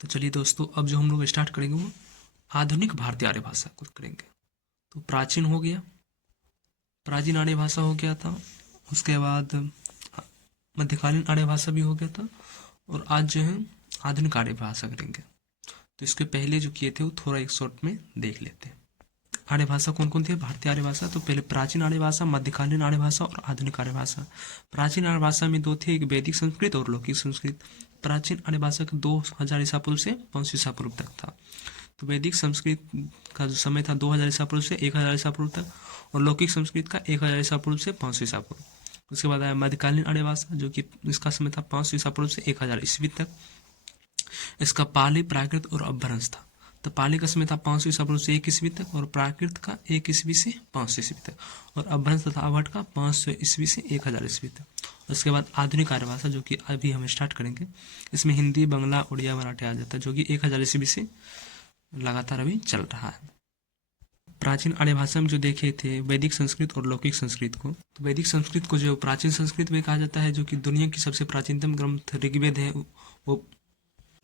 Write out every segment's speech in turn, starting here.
तो चलिए दोस्तों, अब जो हम लोग स्टार्ट करेंगे वो आधुनिक भारतीय आर्य भाषा को करेंगे। तो प्राचीन हो गया, प्राचीन आर्य भाषा हो गया था। उसके बाद मध्यकालीन आर्य भाषा भी हो गया था। और आज जो है आधुनिक आर्य भाषा करेंगे। तो इसके पहले जो किए थे वो थोड़ा एक शॉर्ट में देख लेते हैं। आर्य भाषा कौन कौन थी? भारतीय आर्य भाषा। तो पहले प्राचीन आर्य भाषा, मध्यकालीन आर्य भाषा और आधुनिक आर्य भाषा। प्राचीन आर्य भाषा में दो थे, एक वैदिक संस्कृत और लौकिक संस्कृत। प्राचीन आर्य भाषा के 2000 ईसा पूर्व से 500 ईसा पूर्व तक था। तो वैदिक संस्कृत का जो समय था 2000 ईसा पूर्व से 1000 ईसा पूर्व तक, और लौकिक संस्कृत का 1000 ईसा पूर्व से 500 ईसा पूर्व। उसके बाद आया मध्यकालीन आर्य भाषा, जो कि इसका समय था 500 ईसा पूर्व से 1000 ईस्वी तक। इसका पाली, प्राकृत और अपभ्रंश था। तो पाली का समय था 500 ईसा पूर्व से 1 ईस्वी तक, और प्राकृत का 1 ईस्वी से 500 ईस्वी तक, और अपभ्रंश तथा अवहट का 500 ईस्वी से 1000 ईस्वी तक। उसके बाद आधुनिक आर्य भाषा, जो कि अभी हम स्टार्ट करेंगे। इसमें हिंदी, बंगला, उड़िया, मराठी आ जाता है, जो कि 1000 ईस्वी से लगातार अभी चल रहा है। प्राचीन आर्य भाषा में जो देखे थे वैदिक संस्कृत और लौकिक संस्कृत को, तो वैदिक संस्कृत को जो प्राचीन संस्कृत में कहा जाता है, जो कि दुनिया की सबसे प्राचीनतम ग्रंथ ऋग्वेद है। वो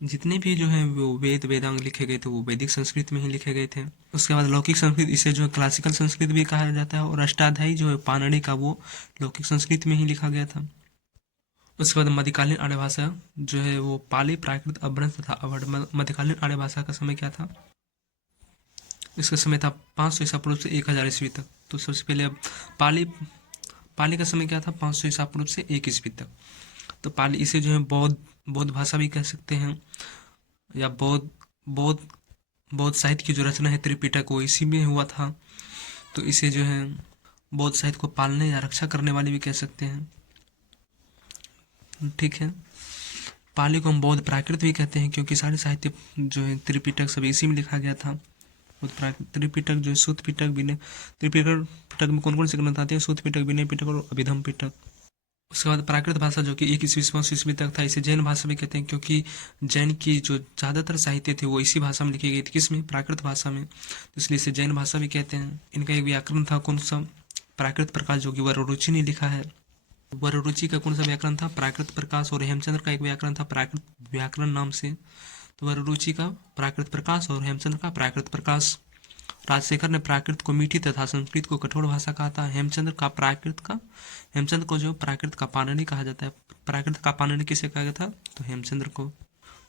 जितने भी जो है वो वेद वेदांग लिखे गए थे वो वैदिक संस्कृत में ही लिखे गए थे। उसके बाद लौकिक संस्कृत, इसे जो है क्लासिकल संस्कृत भी कहा जाता है, और अष्टाध्यायी जो है पाणिनि का, वो लौकिक संस्कृत में ही लिखा गया था। उसके बाद मध्यकालीन आर्य भाषा जो है वो पाली, प्राकृत, अपभ्रंश तथा अवहट। मध्यकालीन आर्य भाषा का समय क्या था? इसका समय था 500 ईसा पूर्व से 1000 ईस्वी तक। तो सबसे पहले अब पाली पाली का समय क्या था? 500 ईसा पूर्व से 1 ईस्वी तक। तो पाली, इसे जो है बौद्ध बौद्ध भाषा भी कह सकते हैं, या बौद्ध बौद्ध बौद्ध साहित्य की जो रचना है त्रिपिटक, वो इसी में हुआ था। तो इसे जो है बौद्ध साहित्य को पालने या रक्षा करने वाले भी कह सकते हैं। ठीक है। पाली को हम बौद्ध प्राकृत भी कहते हैं, क्योंकि सारे साहित्य जो है त्रिपिटक सब इसी में लिखा गया था। त्रिपिटक जो है सूत पिटक, विनय त्रिपिटक पिटक में कौन कौन से ग्रंथ आते हैं? सूत पिटक, विनय पिटक और अभिधम पिटक। उसके बाद प्राकृत भाषा, जो कि 1 ईस्वी से 500 ईस्वी तक था। इसे जैन भाषा भी कहते हैं, क्योंकि जैन की जो ज़्यादातर साहित्य थे वो इसी भाषा में लिखी गई थी। किसमें? प्राकृत भाषा में। तो इसलिए इसे जैन भाषा भी कहते हैं। इनका एक व्याकरण था, कौन सा? प्राकृत प्रकाश, जो कि वररुचि ने लिखा है। वररुचि का कौन सा व्याकरण था? प्राकृत प्रकाश। और हेमचंद्र का एक व्याकरण था प्राकृत व्याकरण नाम से। तो वररुचि का प्राकृत प्रकाश और हेमचंद्र का प्राकृत प्रकाश। राजशेखर ने प्राकृत को मीठी तथा संस्कृत को कठोर भाषा कहा था। हेमचंद्र को जो प्राकृत का पाणिनि कहा जाता है। प्राकृत का पाणिनि किसे कहा गया था? तो हेमचंद्र को।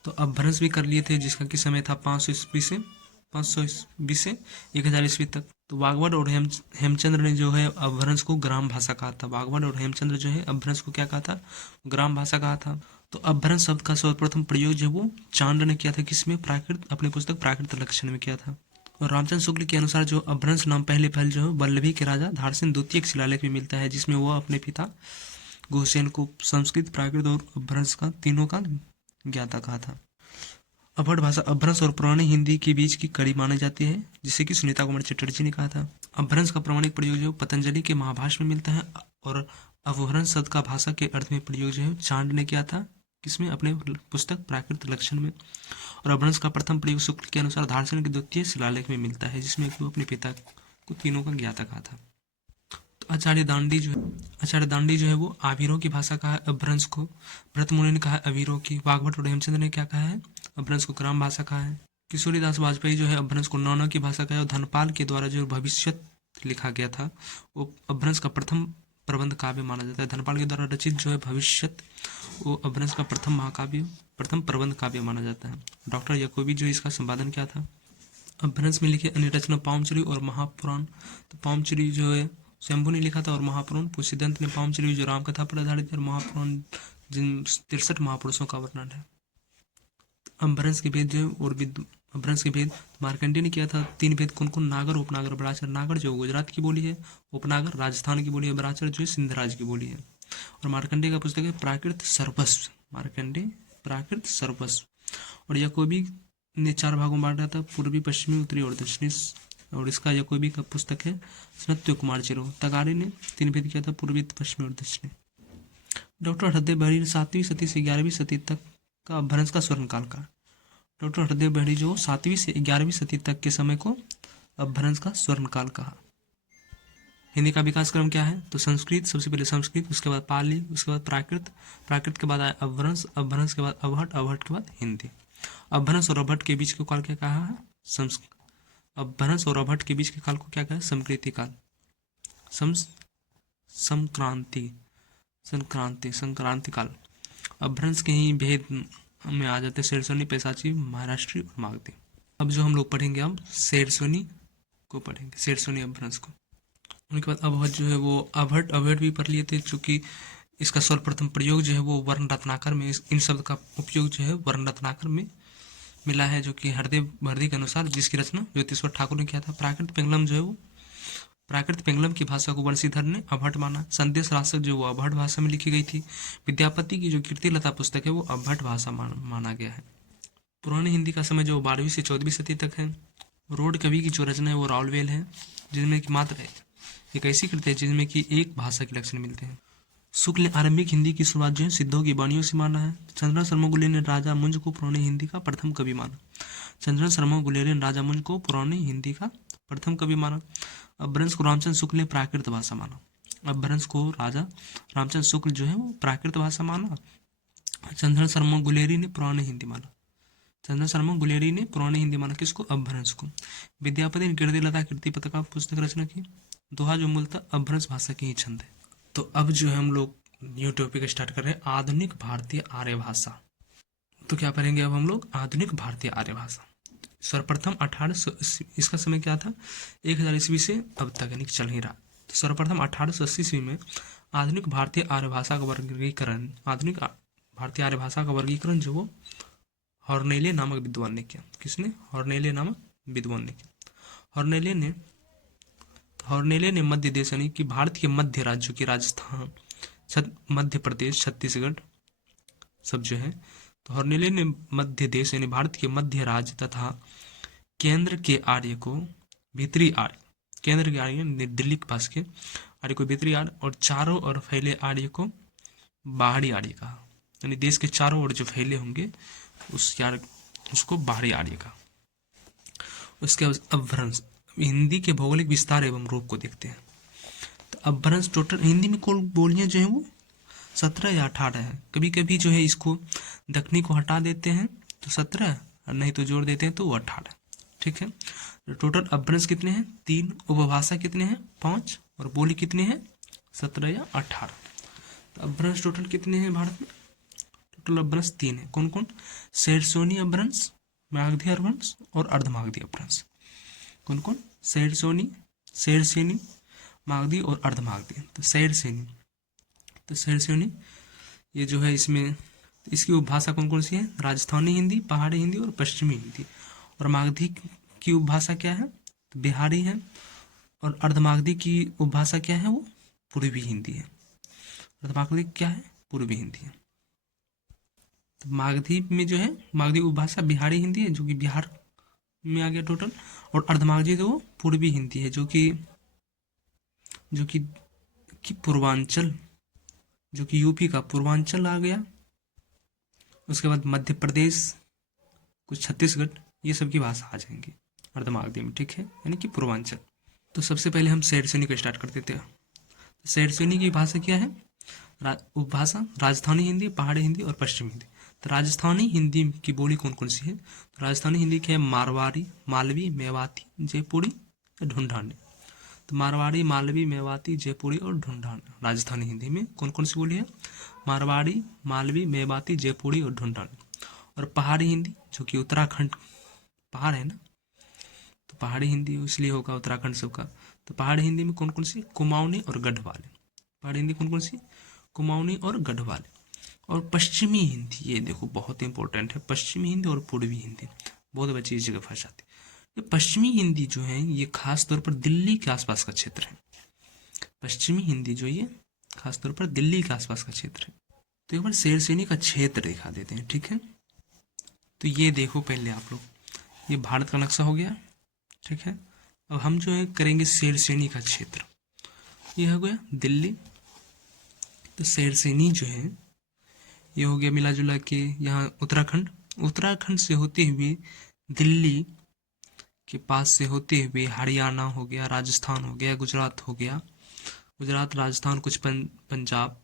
तो अपभ्रंश भी कर लिए थे, जिसका कि समय था 500 ईस्वी से 1000 ईस्वी तक। तो वाग्भट और हेमचंद्र ने जो है अपभ्रंश को ग्राम भाषा कहा था। वाग्भट और हेमचंद्र जो है अपभ्रंश को क्या कहा था? ग्राम भाषा कहा था। तो अपभ्रंश शब्द का सर्वप्रथम प्रयोग जो वो चांड ने किया था। किसमें? प्राकृत, अपनी पुस्तक प्राकृत लक्षण में किया था। और रामचंद्र शुक्ल के अनुसार जो अपभ्रंश नाम पहले जो है वल्लभी के राजा धारसेन द्वितीय शिलालेख में मिलता है, जिसमें वह अपने पिता घोषसेन को संस्कृत, प्राकृत और अपभ्रंश का तीनों का ज्ञाता कहा था। अपभ्रंश भाषा अपभ्रंश और पुरानी हिंदी के बीच की कड़ी मानी जाती है, जिसे कि सुनीता कुमार चटर्जी ने कहा था। अपभ्रंश का प्रमाणिक प्रयोग जो पतंजलि के महाभाष्य में मिलता है, और अपभ्रंश शब्द का भाषा के अर्थ में प्रयोग जो है चांड ने किया था। किसमें? अपने पुस्तक प्राकृत लक्षण में। और अपभ्रंश का प्रथम प्रयोग शुक्ल के अनुसार धारसेन के द्वितीय शिलालेख में मिलता है, जिसमें वो अपने पिता को तीनों का ज्ञाता कहा था। तो आचार्य दांडी जो है वो आभीरों की भाषा कहा है अपभ्रंश को। भरत मुनि ने कहा है अभीरों की। वाग्भट और हेमचंद्र ने क्या कहा है? अपभ्रंश को ग्राम भाषा कहा है। किशोरीदास वाजपेयी जो है अपभ्रंश को नौना की भाषा कहा है। और धनपाल के द्वारा जो भविष्य लिखा गया था वो अपभ्रंश का प्रथम प्रबंध काव्य माना जाता है। धनपाल के द्वारा रचित जो है भविष्य, वो अपभ्रंश का प्रथम महाकाव्य, प्रथम प्रबंध काव्य माना जाता है। डॉक्टर याकोबी जो इसका संपादन किया था। अपभ्रंश में लिखे अन्य रचना पामचरी और महापुराण। तो पामचरी जो है शंभु ने लिखा था, और महापुराण पुष्यदंत ने। पामचरी जो रामकथा पर आधारित है, और महापुराण जिन 63 महापुरुषों का वर्णन है। अपभ्रंश के भेद जो है और अपभ्रंश के भेद मार्कंडेय ने किया था। 3 भेद कौन कौन? नागर, उपनागर, बराचर। नागर जो गुजरात की बोली है, उपनागर राजस्थान की बोली है, बराचर जो है सिंध राज्य की बोली है। और मार्कंडेय का पुस्तक है प्राकृत सर्वस्व। मार्कंडेय प्राकृत सर्वस्व। और याकोबी ने 4 भागों में बांटा था, पूर्वी, पश्चिमी, उत्तरी और दक्षिणी। और इसका याकोबी का पुस्तक है सत्य कुमार चिरो। तगाड़े ने 3 भेद किया था, पूर्वी, पश्चिमी और दक्षिणी। डॉक्टर हृदय बहरी ने 7वीं सदी से 11वीं सदी तक का अपभ्रंश का स्वर्णकाल का। डॉक्टर हृदय बहरी जो 7वीं से 11वीं सदी तक के समय को अपभ्रंश का स्वर्णकाल कहा। हिंदी का विकास क्रम क्या है? तो संस्कृत, सबसे पहले संस्कृत, उसके बाद पाली, उसके बाद प्राकृत, प्राकृत के बाद आया अपभ्रंश, अपभ्रंश के बाद अवहट, अवहट के बाद हिंदी। अपभ्रंश और अपभट्ट के बीच के काल क्या कहा है? अपभ्रंश और अपभट्ट के बीच के काल को क्या कहा है? समकृति काल, संक्रांति संक्रांति काल। अपभ्रंश के ही भेद में आ जाते हैं शेरसोनी, पैसाची, महाराष्ट्री और मागधी। अब जो हम लोग पढ़ेंगे, हम शेरसोनी को पढ़ेंगे, शेरसोनी अपभ्रंश को। उनके बाद अपभट्ट जो है वो अपभट्ट भी पढ़ लिए थे, चूंकि इसका सर्वप्रथम प्रयोग जो है वो वर्ण रत्नाकर में, इन शब्द का उपयोग जो है वर्ण रत्नाकर में मिला है, जो कि हरदेव भरदी के अनुसार, जिसकी रचना ज्योतिश्वर ठाकुर ने किया था। प्राकृत पेंगलम जो है वो, प्राकृत पेंगलम की भाषा को बंशीधर ने अपभट्ट माना। संदेश राशक जो वो अपभट्ट भाषा में लिखी गई थी। विद्यापति की जो कीर्ति लता पुस्तक है वो अपभट्ट भाषा माना गया है। पुरानी हिंदी का समय जो 12वीं से 14वीं सदी तक है। रोड कवि की जो रचना है वो राउलवेल है, जिनमें कि मात्र एक ऐसी कृति है जिसमें कि एक भाषा के लक्षण मिलते हैं। शुक्ल ने आरंभिक हिंदी की शुरुआत जो है सिद्धों की वाणियों से माना है। चंद्रन शर्मा गुलेरिया ने राजा मुंज को पुरानी हिंदी का प्रथम कवि माना। चंद्रन शर्मा गुलेरिया ने राजा मुंज को पुरानी हिंदी का प्रथम कवि माना। अपभ्रंश को रामचंद्र शुक्ल ने प्राकृत भाषा माना। अपभ्रंश को राजा रामचंद्र शुक्ल जो है वो प्राकृत भाषा माना। चंद्रन शर्मा गुलेरी ने पुरानी हिंदी माना। चंद्रन शर्मा गुलेरी ने पुरानी हिंदी माना किसको? अपभ्रंश को। विद्यापति ने कीर्ति लता कीर्ति पताका पुस्तक रचना की। दोहा जो मूलतः अपभ्रंश भाषा की ही छंद है। तो अब जो है हम लोग न्यू टॉपिक स्टार्ट कर रहे हैं, आधुनिक भारतीय आर्य भाषा। तो क्या पढ़ेंगे अब हम लोग? आधुनिक भारतीय आर्य भाषा। सर्वप्रथम 1880, इसका समय क्या था? 1000 ईस्वी से अब तक यानी चल ही रहा। तो सर्वप्रथम 1880 ईस्वी में आधुनिक भारतीय आर्य भाषा का वर्गीकरण, आधुनिक भारतीय आर्य भाषा का वर्गीकरण जो वो हॉर्नेले नामक विद्वान ने किया। किसने? हॉर्नेले नामक विद्वान ने किया। हॉर्नेले ने मध्य देश यानी कि भारत के मध्य राज्यों की, राजस्थान, मध्य प्रदेश, छत्तीसगढ़ सब जो है, तो हॉर्नेले ने मध्य देश यानी भारत के मध्य राज्य तथा केंद्र के आर्य को भीतरी आर्य, केंद्र के आर्य दिल्ली के पास के आर्य को भीतरी आर्य और चारों ओर फैले आर्य को बाहरी आर्य कहा। यानी देश के चारों ओर जो फैले होंगे उसको बाहरी आर्य कहा। उसके बाद अपभ्रंश, हिंदी के भौगोलिक विस्तार एवं रूप को देखते हैं। तो अपभ्रंश टोटल हिंदी में कुल बोलियां जो है वो 17 या 18 है। कभी कभी जो है इसको दक्षिणी को हटा देते हैं तो 17, और नहीं तो जोड़ देते हैं तो वो 18। ठीक है। तो टोटल अपभ्रंश कितने हैं? 3। उपभाषा कितने हैं? 5। और बोली कितने हैं? 17 या 18। तो अपभ्रंश टोटल कितने हैं भारत में? टोटल अपभ्रंश 3 है। कौन कौन? शेरसोनी अपभ्रंश, मागधी अपभ्रंश और अर्धमागधी अपभ्रंश। कौन कौन? शेरसेनी, मागधी और अर्धमागधी। तो शेरसेनी ये जो है इसमें इसकी उपभाषा कौन कौन सी है? राजस्थानी हिंदी, पहाड़ी हिंदी और पश्चिमी हिंदी। और मागधी की उपभाषा क्या है? तो बिहारी है। और अर्धमागधी की उपभाषा क्या है? वो पूर्वी हिंदी है। अर्धमागधी क्या है? पूर्वी हिंदी है। तो मागधी में जो है, मागधी उपभाषा बिहारी हिंदी है जो कि बिहार में आ गया टोटल, और अर्धमागधी तो वो पूर्वी हिंदी है जो कि पूर्वांचल, जो कि यूपी का पूर्वांचल आ गया। उसके बाद मध्य प्रदेश, कुछ छत्तीसगढ़, ये सब की भाषा आ जाएंगी अर्धमागधी में। ठीक है, यानी कि पूर्वांचल। तो सबसे पहले हम शेरसोनी को स्टार्ट कर देते हैं। शेरसोनी की भाषा क्या है? उपभाषा राजस्थानी हिंदी, पहाड़ी हिंदी और पश्चिमी हिंदी। तो राजस्थानी हिंदी की बोली कौन कौन सी है? तो राजस्थानी हिंदी की है मारवाड़ी, मालवी, मेवाती, जयपुरी, ढूंढानी। तो मारवाड़ी, मालवी, मेवाती, जयपुरी और ढूंढानी राजस्थानी हिंदी में कौन कौन सी बोली है? मारवाड़ी, मालवी, मेवाती, जयपुरी और ढूंढानी। और पहाड़ी हिंदी जो कि उत्तराखंड पहाड़ है ना, तो पहाड़ी हिंदी इसलिए होगा उत्तराखंड सबका। तो पहाड़ी हिंदी में कौन कौन सी? कुमाऊनी और गढ़वाली। पहाड़ी हिंदी कौन कौन सी? कुमाऊनी और गढ़वाली। और पश्चिमी हिंदी, ये देखो बहुत इंपॉर्टेंट है, पश्चिमी हिंदी और पूर्वी हिंदी। बहुत बच्चे इस जगह फंस जाते हैं। ये पश्चिमी हिंदी जो है ये खास तौर पर दिल्ली के आसपास का क्षेत्र है। पश्चिमी हिंदी जो ये खास तौर पर दिल्ली के आसपास का क्षेत्र है। तो एक बार शेरसोनी का क्षेत्र दिखा देते हैं। ठीक है, तो ये देखो पहले आप लोग, ये भारत का नक्शा हो गया। ठीक है, अब हम जो है करेंगे शेरसोनी का क्षेत्र। ये हो गया दिल्ली। तो शेरसोनी जो है ये हो गया मिला जुला के यहाँ उत्तराखंड से होते हुए दिल्ली के पास से होते हुए हरियाणा हो गया, राजस्थान हो गया, गुजरात हो गया, गुजरात, राजस्थान, कुछ पंजाब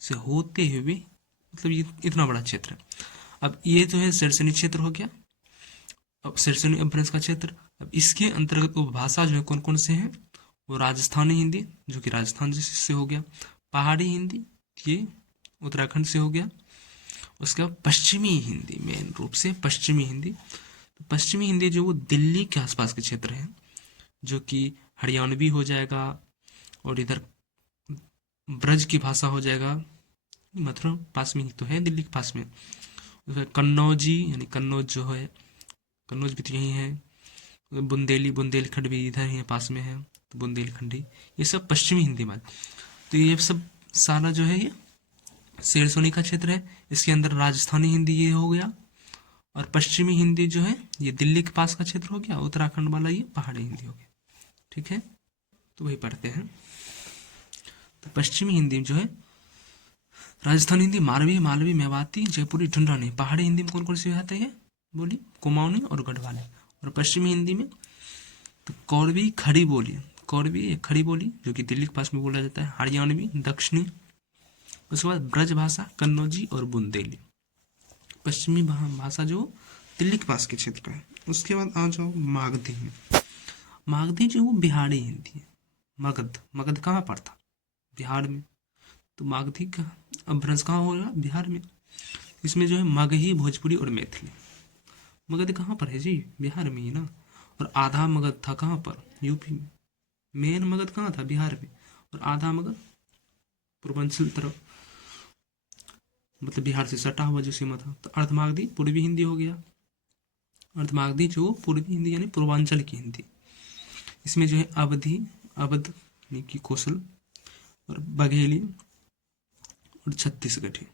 से होते हुए, मतलब ये इतना बड़ा क्षेत्र है। अब ये जो है शैरसैनी क्षेत्र हो गया, अब शैरसैनी अपभ्रंश का क्षेत्र। अब इसके अंतर्गत उपभाषा जो है कौन कौन से हैं, वो राजस्थानी हिंदी जो कि राजस्थान से हो गया, पहाड़ी हिंदी ये उत्तराखंड से हो गया, उसके बाद पश्चिमी हिंदी, मेन रूप से पश्चिमी हिंदी। तो पश्चिमी हिंदी जो वो दिल्ली के आसपास के क्षेत्र हैं, जो कि हरियाणवी हो जाएगा, और इधर ब्रज की भाषा हो जाएगा, मतलब पास में ही तो है, दिल्ली के पास में। उसमें कन्नौजी यानी कन्नौज जो है, कन्नौज भी तो यही है, बुंदेली, बुंदेलखंड भी इधर ही है, पास में है, तो बुंदेलखंडी, ये सब पश्चिमी हिंदी में। तो ये सब सारा जो है ये शैरसैनी का क्षेत्र है। इसके अंदर राजस्थानी हिंदी ये हो गया, और पश्चिमी हिंदी जो है ये दिल्ली के पास का क्षेत्र हो गया, उत्तराखंड वाला ये पहाड़ी हिंदी हो गया। ठीक है, तो वही पढ़ते हैं। तो पश्चिमी हिंदी जो है राजस्थानी हिंदी मारवी, मालवी, मेवाती, जयपुरी, ढूंढानी। पहाड़ी हिंदी में कौन कौन सी आते हैं बोली, कुमाऊनी और गढ़वाली। और पश्चिमी हिंदी में तो कौरवी, खड़ी बोली, कौरवी खड़ी बोली जो कि दिल्ली के पास में बोला जाता है, हरियाणवी, दक्षिणी, उसके बाद ब्रज भाषा, कन्नौजी और बुंदेली। पश्चिमी भाषा जो दिल्ली के पास के क्षेत्र का है। उसके बाद आ जाओ मागधी में। मागधी जो वो बिहारी हिंदी है। मगध, मगध कहाँ पड़ता, बिहार में, तो मागधी का अपभ्रंश कहाँ होगा, बिहार में। इसमें जो है मगही, भोजपुरी और मैथिली। मगध कहाँ पर है जी, बिहार में ही ना। और आधा मगध था कहाँ पर, यूपी में। मेन मगध कहाँ था, बिहार में, और आधा मगध पूर्वांचल तरफ, मतलब बिहार से सटा हुआ जो सीमा था। तो अर्धमागधी पूर्वी हिंदी हो गया। अर्धमागधी जो पूर्वी हिंदी यानी पूर्वांचल की हिंदी। इसमें जो है अवधि, अवध यानी कि कौशल, और बघेली और छत्तीसगढ़ी।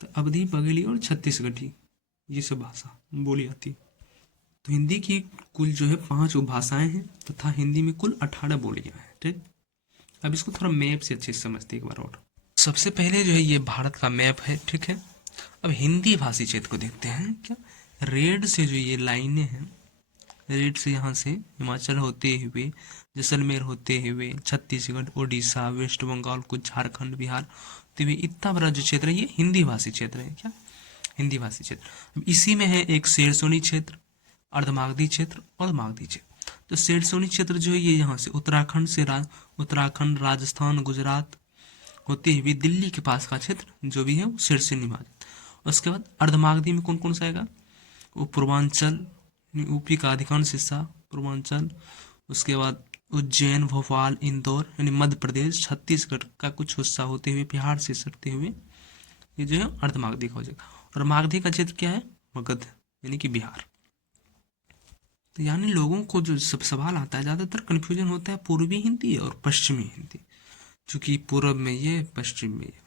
तो अवधि, बघेली और छत्तीसगढ़ी ये सब भाषा बोली जाती है। तो हिंदी की कुल जो है 5 उपभाषाएं हैं, तथा हिंदी में कुल 18 बोलियां हैं। ठीक, अब इसको थोड़ा मैप से अच्छे से समझते एक बार और। सबसे पहले जो है ये भारत का मैप है, ठीक है। अब हिंदी भाषी क्षेत्र को देखते हैं। क्या रेड से जो ये लाइनें हैं, रेड से यहाँ से हिमाचल होते हुए, जैसलमेर होते हुए, छत्तीसगढ़, उड़ीसा, वेस्ट बंगाल, कुछ झारखंड, बिहार होते हुए, इतना बड़ा जो क्षेत्र है ये हिंदी भाषी क्षेत्र है। क्या, हिंदी भाषी क्षेत्र। अब इसी में है एक शैरसैनी क्षेत्र, अर्धमागधी क्षेत्र और मागधी क्षेत्र। तो शैरसैनी क्षेत्र जो है ये यहाँ से उत्तराखंड से उत्तराखंड, राजस्थान, गुजरात होते हुए दिल्ली के पास का क्षेत्र जो भी है वो शैरसैनी में आ जाता है। उसके बाद अर्धमागधी में कौन कौन सा आएगा, वो पूर्वांचल, यूपी का अधिकांश हिस्सा पूर्वांचल, उसके बाद उज्जैन, भोपाल, इंदौर यानी मध्य प्रदेश, छत्तीसगढ़ का कुछ हिस्सा होते हुए, बिहार से सटते हुए, ये जो है अर्धमागधी का हो जाएगा। और मागधी का क्षेत्र क्या है, मगध यानी कि बिहार। तो यानी लोगों को जो सब सवाल आता है, ज़्यादातर कन्फ्यूजन होता है पूर्वी हिंदी और पश्चिमी हिंदी, चूँकि पूर्व में ये, पश्चिम में ये,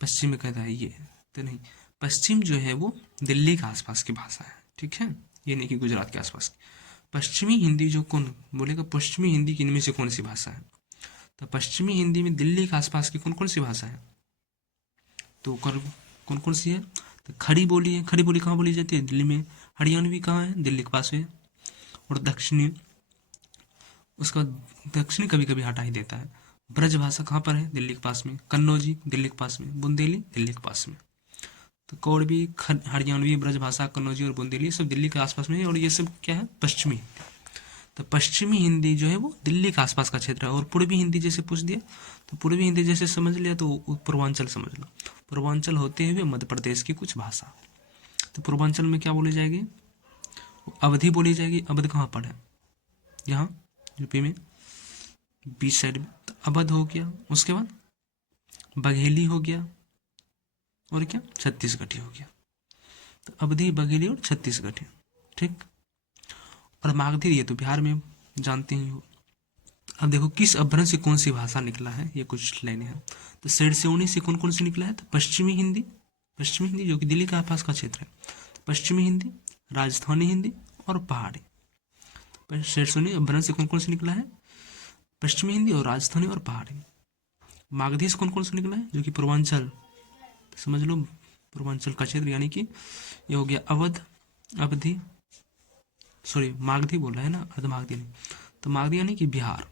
पश्चिम में कहता है ये, तो नहीं, पश्चिम जो है वो दिल्ली के आसपास की भाषा है। ठीक है, ये नहीं कि गुजरात के आसपास की। पश्चिमी हिंदी जो कौन बोलेगा, पश्चिमी हिंदी की इनमें से कौन सी भाषा है, तो पश्चिमी हिंदी में दिल्ली के आसपास की कौन कौन सी भाषा है, तो कौन कौन सी है, तो खड़ी बोली है। खड़ी बोली कहाँ बोली जाती है, दिल्ली में। हरियाणवी कहाँ है, दिल्ली के पास है। और दक्षिणी, उसका दक्षिणी कभी कभी हटा ही देता है। ब्रज भाषा कहाँ पर है, दिल्ली के पास में। कन्नौजी दिल्ली के पास में, बुंदेली दिल्ली के पास में। तो कौड़वी, हरियाणवी, ब्रज भाषा, कन्नौजी और बुंदेली सब दिल्ली के आसपास में है। और ये सब क्या है, पश्चिमी हिंदी। तो पश्चिमी हिंदी जो है वो दिल्ली के आसपास का क्षेत्र है। और पूर्वी हिंदी जैसे पूछ दिया, तो पूर्वी हिंदी जैसे समझ लिया तो पूर्वांचल समझ लो। पूर्वांचल होते हुए मध्य प्रदेश की कुछ भाषा। तो पूर्वांचल में क्या बोली जाएगी, अवधि बोली जाएगी। अवध कहाँ पर है, यहाँ यूपी में बीच साइड में, तो अवध हो गया। उसके बाद बघेली हो गया, और क्या, छत्तीसगढ़ी हो गया। तो अवधि, बघेली और छत्तीसगढ़ी। ठीक, और मागधी ये तो बिहार में जानते ही हो। अब देखो किस अपभ्रंश से कौन सी भाषा निकला है, ये कुछ लाइनें हैं। तो शैरसैनी से कौन कौन सी निकला है, तो पश्चिमी हिंदी, पश्चिमी हिंदी जो कि दिल्ली के आसपास का क्षेत्र है, पश्चिमी हिंदी, राजस्थानी हिंदी और पहाड़ी। शैरसैनी अपभ्रंश से कौन कौन सी निकला है, पश्चिमी हिंदी और राजस्थानी और पहाड़ी। मागधी से कौन कौन सा निकला है, जो कि पूर्वांचल, समझ लो पूर्वांचल का क्षेत्र, यानी कि ये हो गया अवध, अवधि, सॉरी मागधी बोल रहा है ना, अर्धमागधी नहीं। तो मागधी यानी कि बिहार।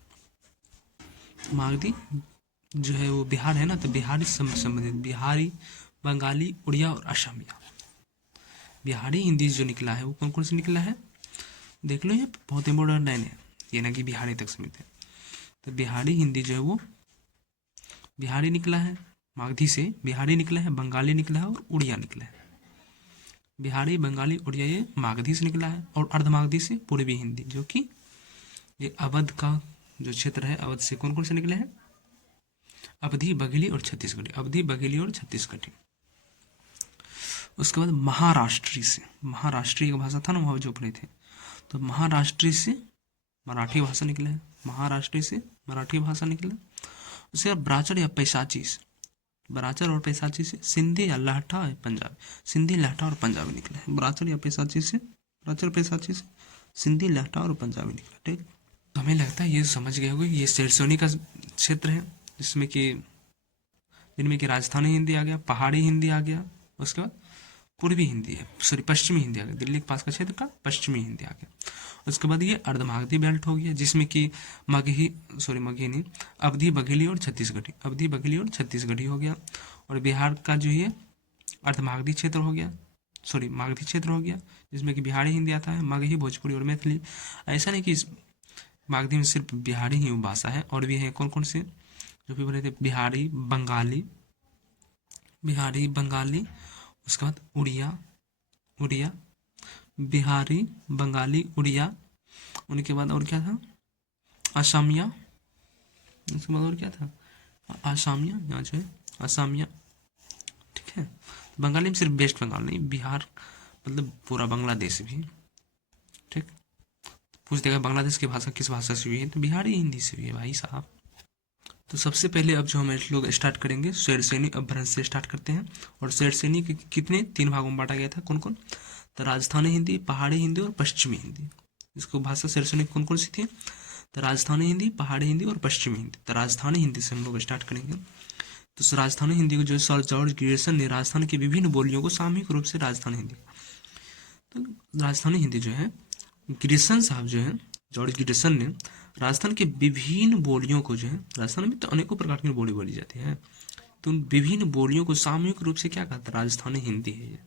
मागधी जो है वो बिहार है ना, तो बिहारी संबंधित, बिहारी, बंगाली, उड़िया और असमिया। बिहारी हिंदी जो निकला है वो कौन कौन से निकला है, देख लो, ये बहुत इंपॉर्टेंट लाइन है, ये ना कि बिहारी तक सीमित है। तो बिहारी हिंदी जो है वो बिहारी निकला है, मागधी से बिहारी निकला है, बंगाली निकला है और उड़िया निकला है। बिहारी, बंगाली, उड़िया ये मागधी से निकला है, और अर्धमागधी से पूर्वी हिंदी, जो कि ये अवध का जो क्षेत्र है, अवध से कौन कौन से निकले हैं, अवधी, बघेली और छत्तीसगढ़ी, अवधी, बघेली और छत्तीसगढ़ी। उसके बाद महाराष्ट्री से, महाराष्ट्रीय भाषा था ना वहाँ जो पढ़े थे, तो महाराष्ट्री से मराठी भाषा निकला है, महाराष्ट्री से मराठी भाषा निकला। उसके बाद बराचर या पैसाची से, बराचर और पैसाची से सिंधी या लहठा या पंजाबी, सिंधी, लहठा और पंजाबी निकला है। बराचर या पैसाची से, बराचर पैसाची से सिंधी, लहठा और पंजाबी निकला। ठीक, तो हमें लगता है ये समझ गए होंगे, ये शेरसोनी का क्षेत्र है जिसमें कि राजस्थानी हिंदी आ गया, पहाड़ी हिंदी आ गया, उसके बाद पूर्वी हिंदी है, सॉरी पश्चिमी हिंदी आ गया, दिल्ली के पास का क्षेत्र का पश्चिमी हिंदी आ गया। उसके बाद ये अर्धमागधी बेल्ट हो गया जिसमें कि मगही नहीं, अवधी, बघेली और छत्तीसगढ़ी, अवधी, बघेली और छत्तीसगढ़ी हो गया। और बिहार का जो ये अर्धमागधी क्षेत्र हो गया, सॉरी मागधी क्षेत्र हो गया, जिसमें कि बिहारी हिंदी आता है, मगही, भोजपुरी और मैथिली। ऐसा नहीं कि इस मागधी में सिर्फ बिहारी ही भाषा है, और भी है कौन कौन से जो भी बोले थे, बिहारी, बंगाली, उसके बाद उड़िया, बिहारी, बंगाली, उड़िया, उनके बाद और क्या था, असमिया, उसके बाद और क्या था, असमिया, यहाँ जो है असमिया। ठीक है, बंगाली में सिर्फ वेस्ट बंगाल नहीं, बिहार मतलब पूरा बांग्लादेश भी। ठीक, पूछ देगा बांग्लादेश की भाषा किस भाषा से हुई है, तो बिहारी हिंदी से हुई है भाई साहब। तो सबसे पहले अब जो हम लोग स्टार्ट करेंगे शेरसैनी अपभ्रंश से स्टार्ट करते हैं। और शेरसैनी के कितने 3 भागों में बांटा गया था, कौन कौन, तो राजस्थानी हिंदी, पहाड़ी हिंदी और पश्चिमी हिंदी। इसको भाषा शेरसैनी कौन कौन सी थी, तो राजस्थानी हिंदी, पहाड़ी हिंदी और पश्चिमी हिंदी। तो राजस्थानी हिंदी से हम लोग स्टार्ट करेंगे। तो राजस्थानी हिंदी को जो सर जॉर्ज ग्रियर्सन ने राजस्थान की विभिन्न बोलियों को सामूहिक रूप से राजस्थानी हिंदी, तो राजस्थानी हिंदी जो है ग्रियर्सन साहब जो है, जॉर्ज ग्रियर्सन ने राजस्थान के विभिन्न बोलियों को जो है, राजस्थान में तो अनेकों प्रकार की बोली बोली जाती है, तो उन विभिन्न बोलियों को सामूहिक रूप से क्या कहता है, राजस्थानी हिंदी है ये।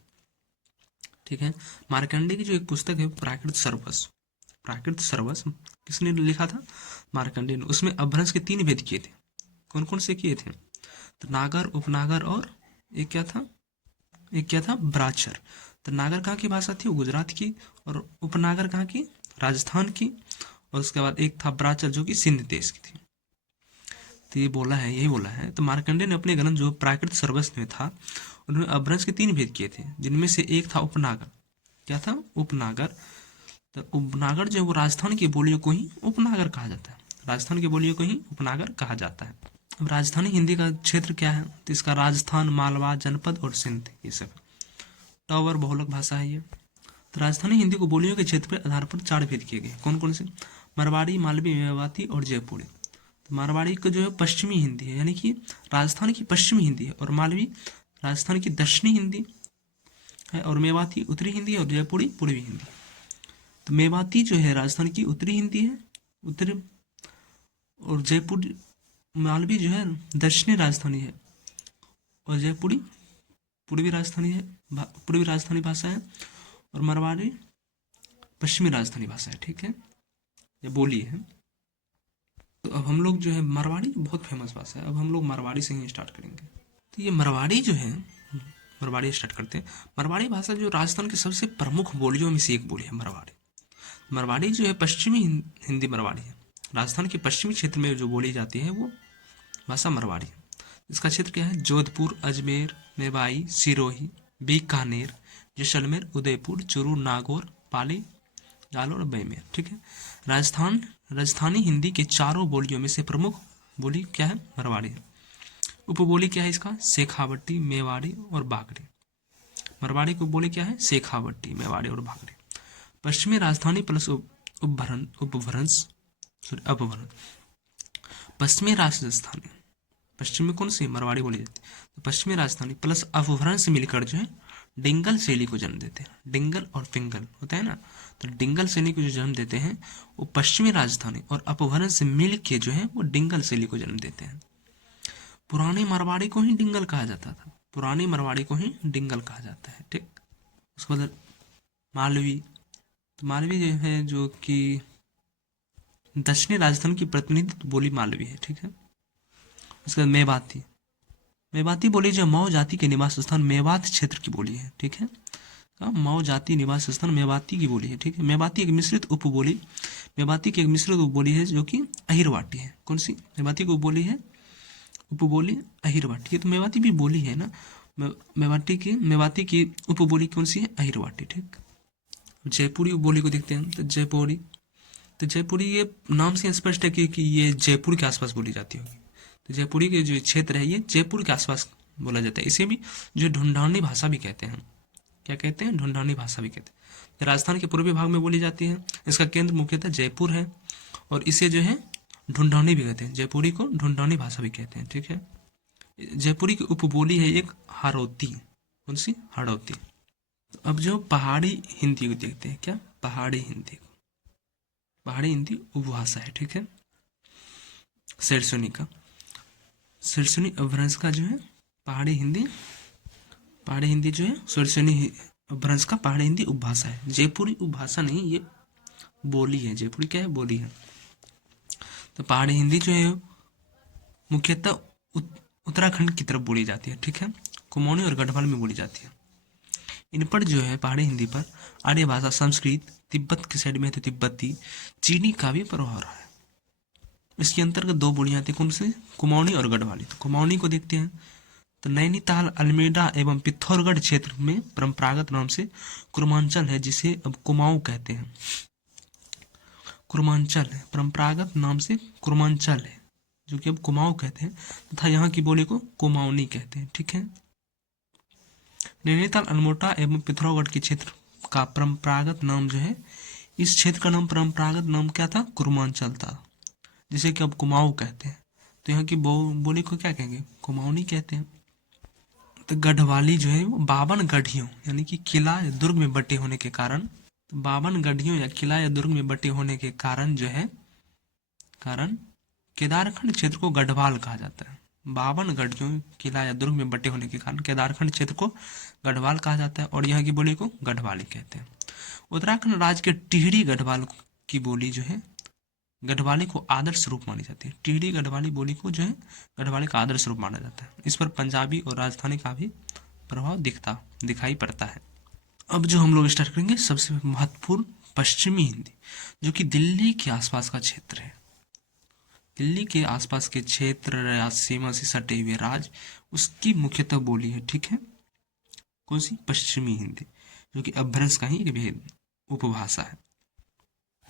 ठीक है, मार्कंडे की जो एक पुस्तक है प्राकृत सर्वस्व किसने लिखा था, मार्कंडे ने। उसमें अपभ्रंश के 3 भेद किए थे, कौन कौन से किए थे, तो नागर, उपनागर और एक क्या था बराचर। तो नागर कहाँ की भाषा थी, वो गुजरात की, और उपनागर कहाँ की, राजस्थान की, और उसके बाद एक था बराचर जो कि सिंध देश की थी। तो यही बोला है। तो मार्कंडे ने अपने ग्रंथ जो प्राकृत सर्वस्व में था, उन्होंने अपभ्रंश के 3 भेद किए थे, जिनमें से एक था उपनागर। क्या था, उपनागर। तो उपनागर जो है वो राजस्थान की बोलियों को ही उपनागर कहा जाता है, राजस्थान की बोलियों को ही उपनागर कहा जाता है। अब राजस्थानी हिंदी का क्षेत्र क्या है, तो इसका राजस्थान, मालवा, जनपद और सिंध, ये सब टॉवर बहुलक भाषा है ये। तो राजस्थानी हिंदी को बोलियों के क्षेत्र पर आधार पर 4 भेद किए गए, कौन कौन से, मारवाड़ी, मालवी, मेवाती और जयपुरी। तो मारवाड़ी का जो है पश्चिमी हिंदी है, यानी कि राजस्थान की पश्चिमी हिंदी है, और मालवी राजस्थान की दक्षिणी हिंदी है, और मेवाती उत्तरी हिंदी है, और जयपुरी पूर्वी हिंदी। तो मेवाती जो है राजस्थान की उत्तरी हिंदी है, उत्तरी, और जयपुर मालवी जो है दक्षिणी राजस्थानी है, और जयपुरी पूर्वी राजस्थानी है, पूर्वी राजस्थानी भाषा है, और मारवाड़ी पश्चिमी राजस्थानी भाषा है। ठीक है, ये बोली है। तो अब हम लोग जो है मारवाड़ी बहुत फेमस भाषा है, अब हम लोग मारवाड़ी से ही स्टार्ट करेंगे। तो ये मारवाड़ी जो है, मारवाड़ी स्टार्ट करते हैं। मारवाड़ी भाषा जो राजस्थान की सबसे प्रमुख बोलियों में से एक बोली है मारवाड़ी। मारवाड़ी जो है पश्चिमी हिंदी मारवाड़ी है, राजस्थान के पश्चिमी क्षेत्र में जो बोली जाती है वो भाषा मारवाड़ी है। इसका क्षेत्र क्या है, जोधपुर, अजमेर, मेवाई, सिरोही, बीकानेर, जैसलमेर, उदयपुर, चूरू, नागौर, पाली, जालौर और बाड़मेर। ठीक है, राजस्थानी हिंदी के 4 बोलियों में से प्रमुख बोली क्या है, मारवाड़ी है। उपबोली क्या है इसका, शेखावटी, मेवाड़ी और बागड़ी। मारवाड़ी की बोली क्या है, शेखावटी, मेवाड़ी और बागड़ी। पश्चिमी राजस्थानी प्लस अपभ्रंश, पश्चिमी राजस्थानी, पश्चिम में कौन सी मारवाड़ी बोली जाती है, तो पश्चिमी राजस्थानी प्लस अपभ्रंश मिलकर जो है डिंगल शैली को जन्म देते हैं। डिंगल और पिंगल होता है ना, तो डिंगल शैली को जो जन्म देते हैं वो पश्चिमी राजस्थानी और अपभ्रंश से मिल के जो है वो डिंगल शैली को जन्म देते हैं। पुरानी मारवाड़ी को ही डिंगल कहा जाता था, पुरानी मारवाड़ी को ही डिंगल कहा जाता है। ठीक, उसके बाद मालवी। तो मालवी जो है, जो कि दक्षिणी राजस्थान की प्रतिनिधित्व बोली मालवी है, ठीक है। उसके बाद मेवाती। मेवाती बोली जो मऊ जाति के निवास स्थान मेवात क्षेत्र की बोली है, ठीक है। मऊ जाति निवास स्थान मेवाती की बोली है, ठीक है। मेवाती एक मिश्रित उपबोली, मेवाती की एक मिश्रित उपबोली है जो कि अहिरवाटी है। कौन सी? मेवाती की उपबोली है, उपबोली अहिरवाटी। ये तो मेवाती भी बोली है ना। मेवाती की उपबोली कौन सी है? अहिरवाटी, ठीक। जयपुरी उपबोली को देखते हैं। तो जयपुरी, तो जयपुरी ये नाम से स्पष्ट है कि ये जयपुर के आसपास बोली जाती होगी। तो जयपुरी के जो क्षेत्र है ये जयपुर के आसपास बोला जाता है। इसे भी जो ढूंढानी भाषा भी कहते हैं। क्या कहते हैं? ढूंढानी भाषा भी कहते हैं। राजस्थान के पूर्वी भाग में बोली जाती है। इसका केंद्र मुख्यतः जयपुर है और इसे जो है ढूंढानी भी कहते हैं। जयपुरी को ढूंढानी भाषा भी कहते हैं, ठीक है। जयपुरी की उपबोली है एक हाड़ौती। कौन सी? हाड़ौती। अब जो पहाड़ी हिंदी को देखते हैं। क्या? पहाड़ी हिंदी। पहाड़ी हिंदी उपभाषा है, ठीक है। शेरसोनी का, शेरसोनी अपभ्रंश का जो है पहाड़ी हिंदी जो है शेरसोनी अपभ्रंश का पहाड़ी हिंदी उपभाषा है। जयपुरी उपभाषा नहीं, ये बोली है। जयपुरी क्या है? बोली है। तो पहाड़ी हिंदी जो है मुख्यतः उत्तराखंड की तरफ बोली जाती है, ठीक है। कुमाऊनी और गढ़वाल में बोली जाती है। इन पर जो है पहाड़ी हिंदी पर आर्य भाषा, संस्कृत, तिब्बत के साइड में है तो तिब्बती, चीनी का भी प्रभाव रहा है। इसके अंतर्गत दो बोलियां आती हैं। कौन सी? कुमाऊनी और गढ़वाली। तो कुमाऊनी को देखते हैं। तो नैनीताल, अल्मेडा एवं पिथौरगढ़ क्षेत्र में परंपरागत नाम से कुर्मांचल है, जिसे अब कुमाऊं कहते हैं। कुर्मांचल है, परंपरागत नाम से कुर्मांचल है, जो कि अब कुमाऊं कहते हैं, तथा यहाँ की बोली को कुमाऊनी कहते हैं, ठीक है। नैनीताल, अल्मोड़ा एवं पिथौरागढ़ के क्षेत्र का परंपरागत नाम जो है, इस क्षेत्र का नाम परंपरागत नाम क्या था? कुर्मांचल था, जिसे कि अब कुमाऊं कहते हैं। तो यहाँ की बोली को क्या कहेंगे? कुमाऊनी कहते हैं। तो गढ़वाली जो है वो 52 गढ़ियों यानी कि किला या दुर्ग में बटे होने के कारण, तो 52 गढ़ियों या किला या दुर्ग में बटे होने के कारण जो है, कारण केदारखंड क्षेत्र को गढ़वाल कहा जाता है। 52 गढ़ियों, किला या दुर्ग में बटे होने के कारण केदारखंड क्षेत्र को गढ़वाल कहा जाता है और यहाँ की बोली को गढ़वाली कहते हैं। उत्तराखंड राज्य के टिहरी गढ़वाल की बोली जो है गढ़वाली को आदर्श रूप मानी जाती है। टिहरी गढ़वाली बोली को जो है गढ़वाली का आदर्श रूप माना जाता है। इस पर पंजाबी और राजस्थानी का भी प्रभाव दिखाई पड़ता है। अब जो हम लोग स्टार्ट करेंगे सबसे महत्वपूर्ण पश्चिमी हिंदी, जो कि दिल्ली के आसपास का क्षेत्र है। दिल्ली के आसपास के क्षेत्र या सीमा से सटे हुए राज्य, उसकी मुख्यतः बोली है, ठीक है। कौन सी? पश्चिमी हिंदी, जो कि अपभ्रंश का ही एक भेद उपभाषा है।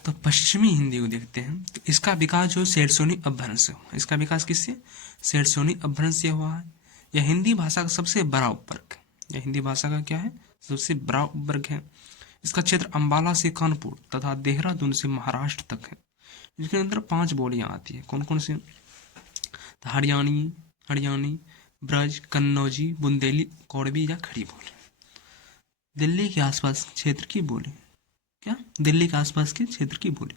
तो पश्चिमी हिंदी को देखते हैं। तो इसका विकास जो शेरसोनी अपभ्रंश से हुआ। इसका विकास किससे? शेरसोनी अपभ्रंश से हुआ है। यह हिंदी भाषा का सबसे बड़ा उपवर्ग है। यह हिंदी भाषा का क्या है? सबसे बड़ा उपवर्ग है। इसका क्षेत्र अंबाला से कानपुर तथा देहरादून से महाराष्ट्र तक है। इसके अंदर 5 बोलियां आती है। कौन कौन सी? हरियाणी, ब्रज, कन्नौजी, बुंदेली, कौड़वी या खड़ी बोली। दिल्ली के आसपास क्षेत्र की बोली। क्या? दिल्ली के आसपास के क्षेत्र की बोली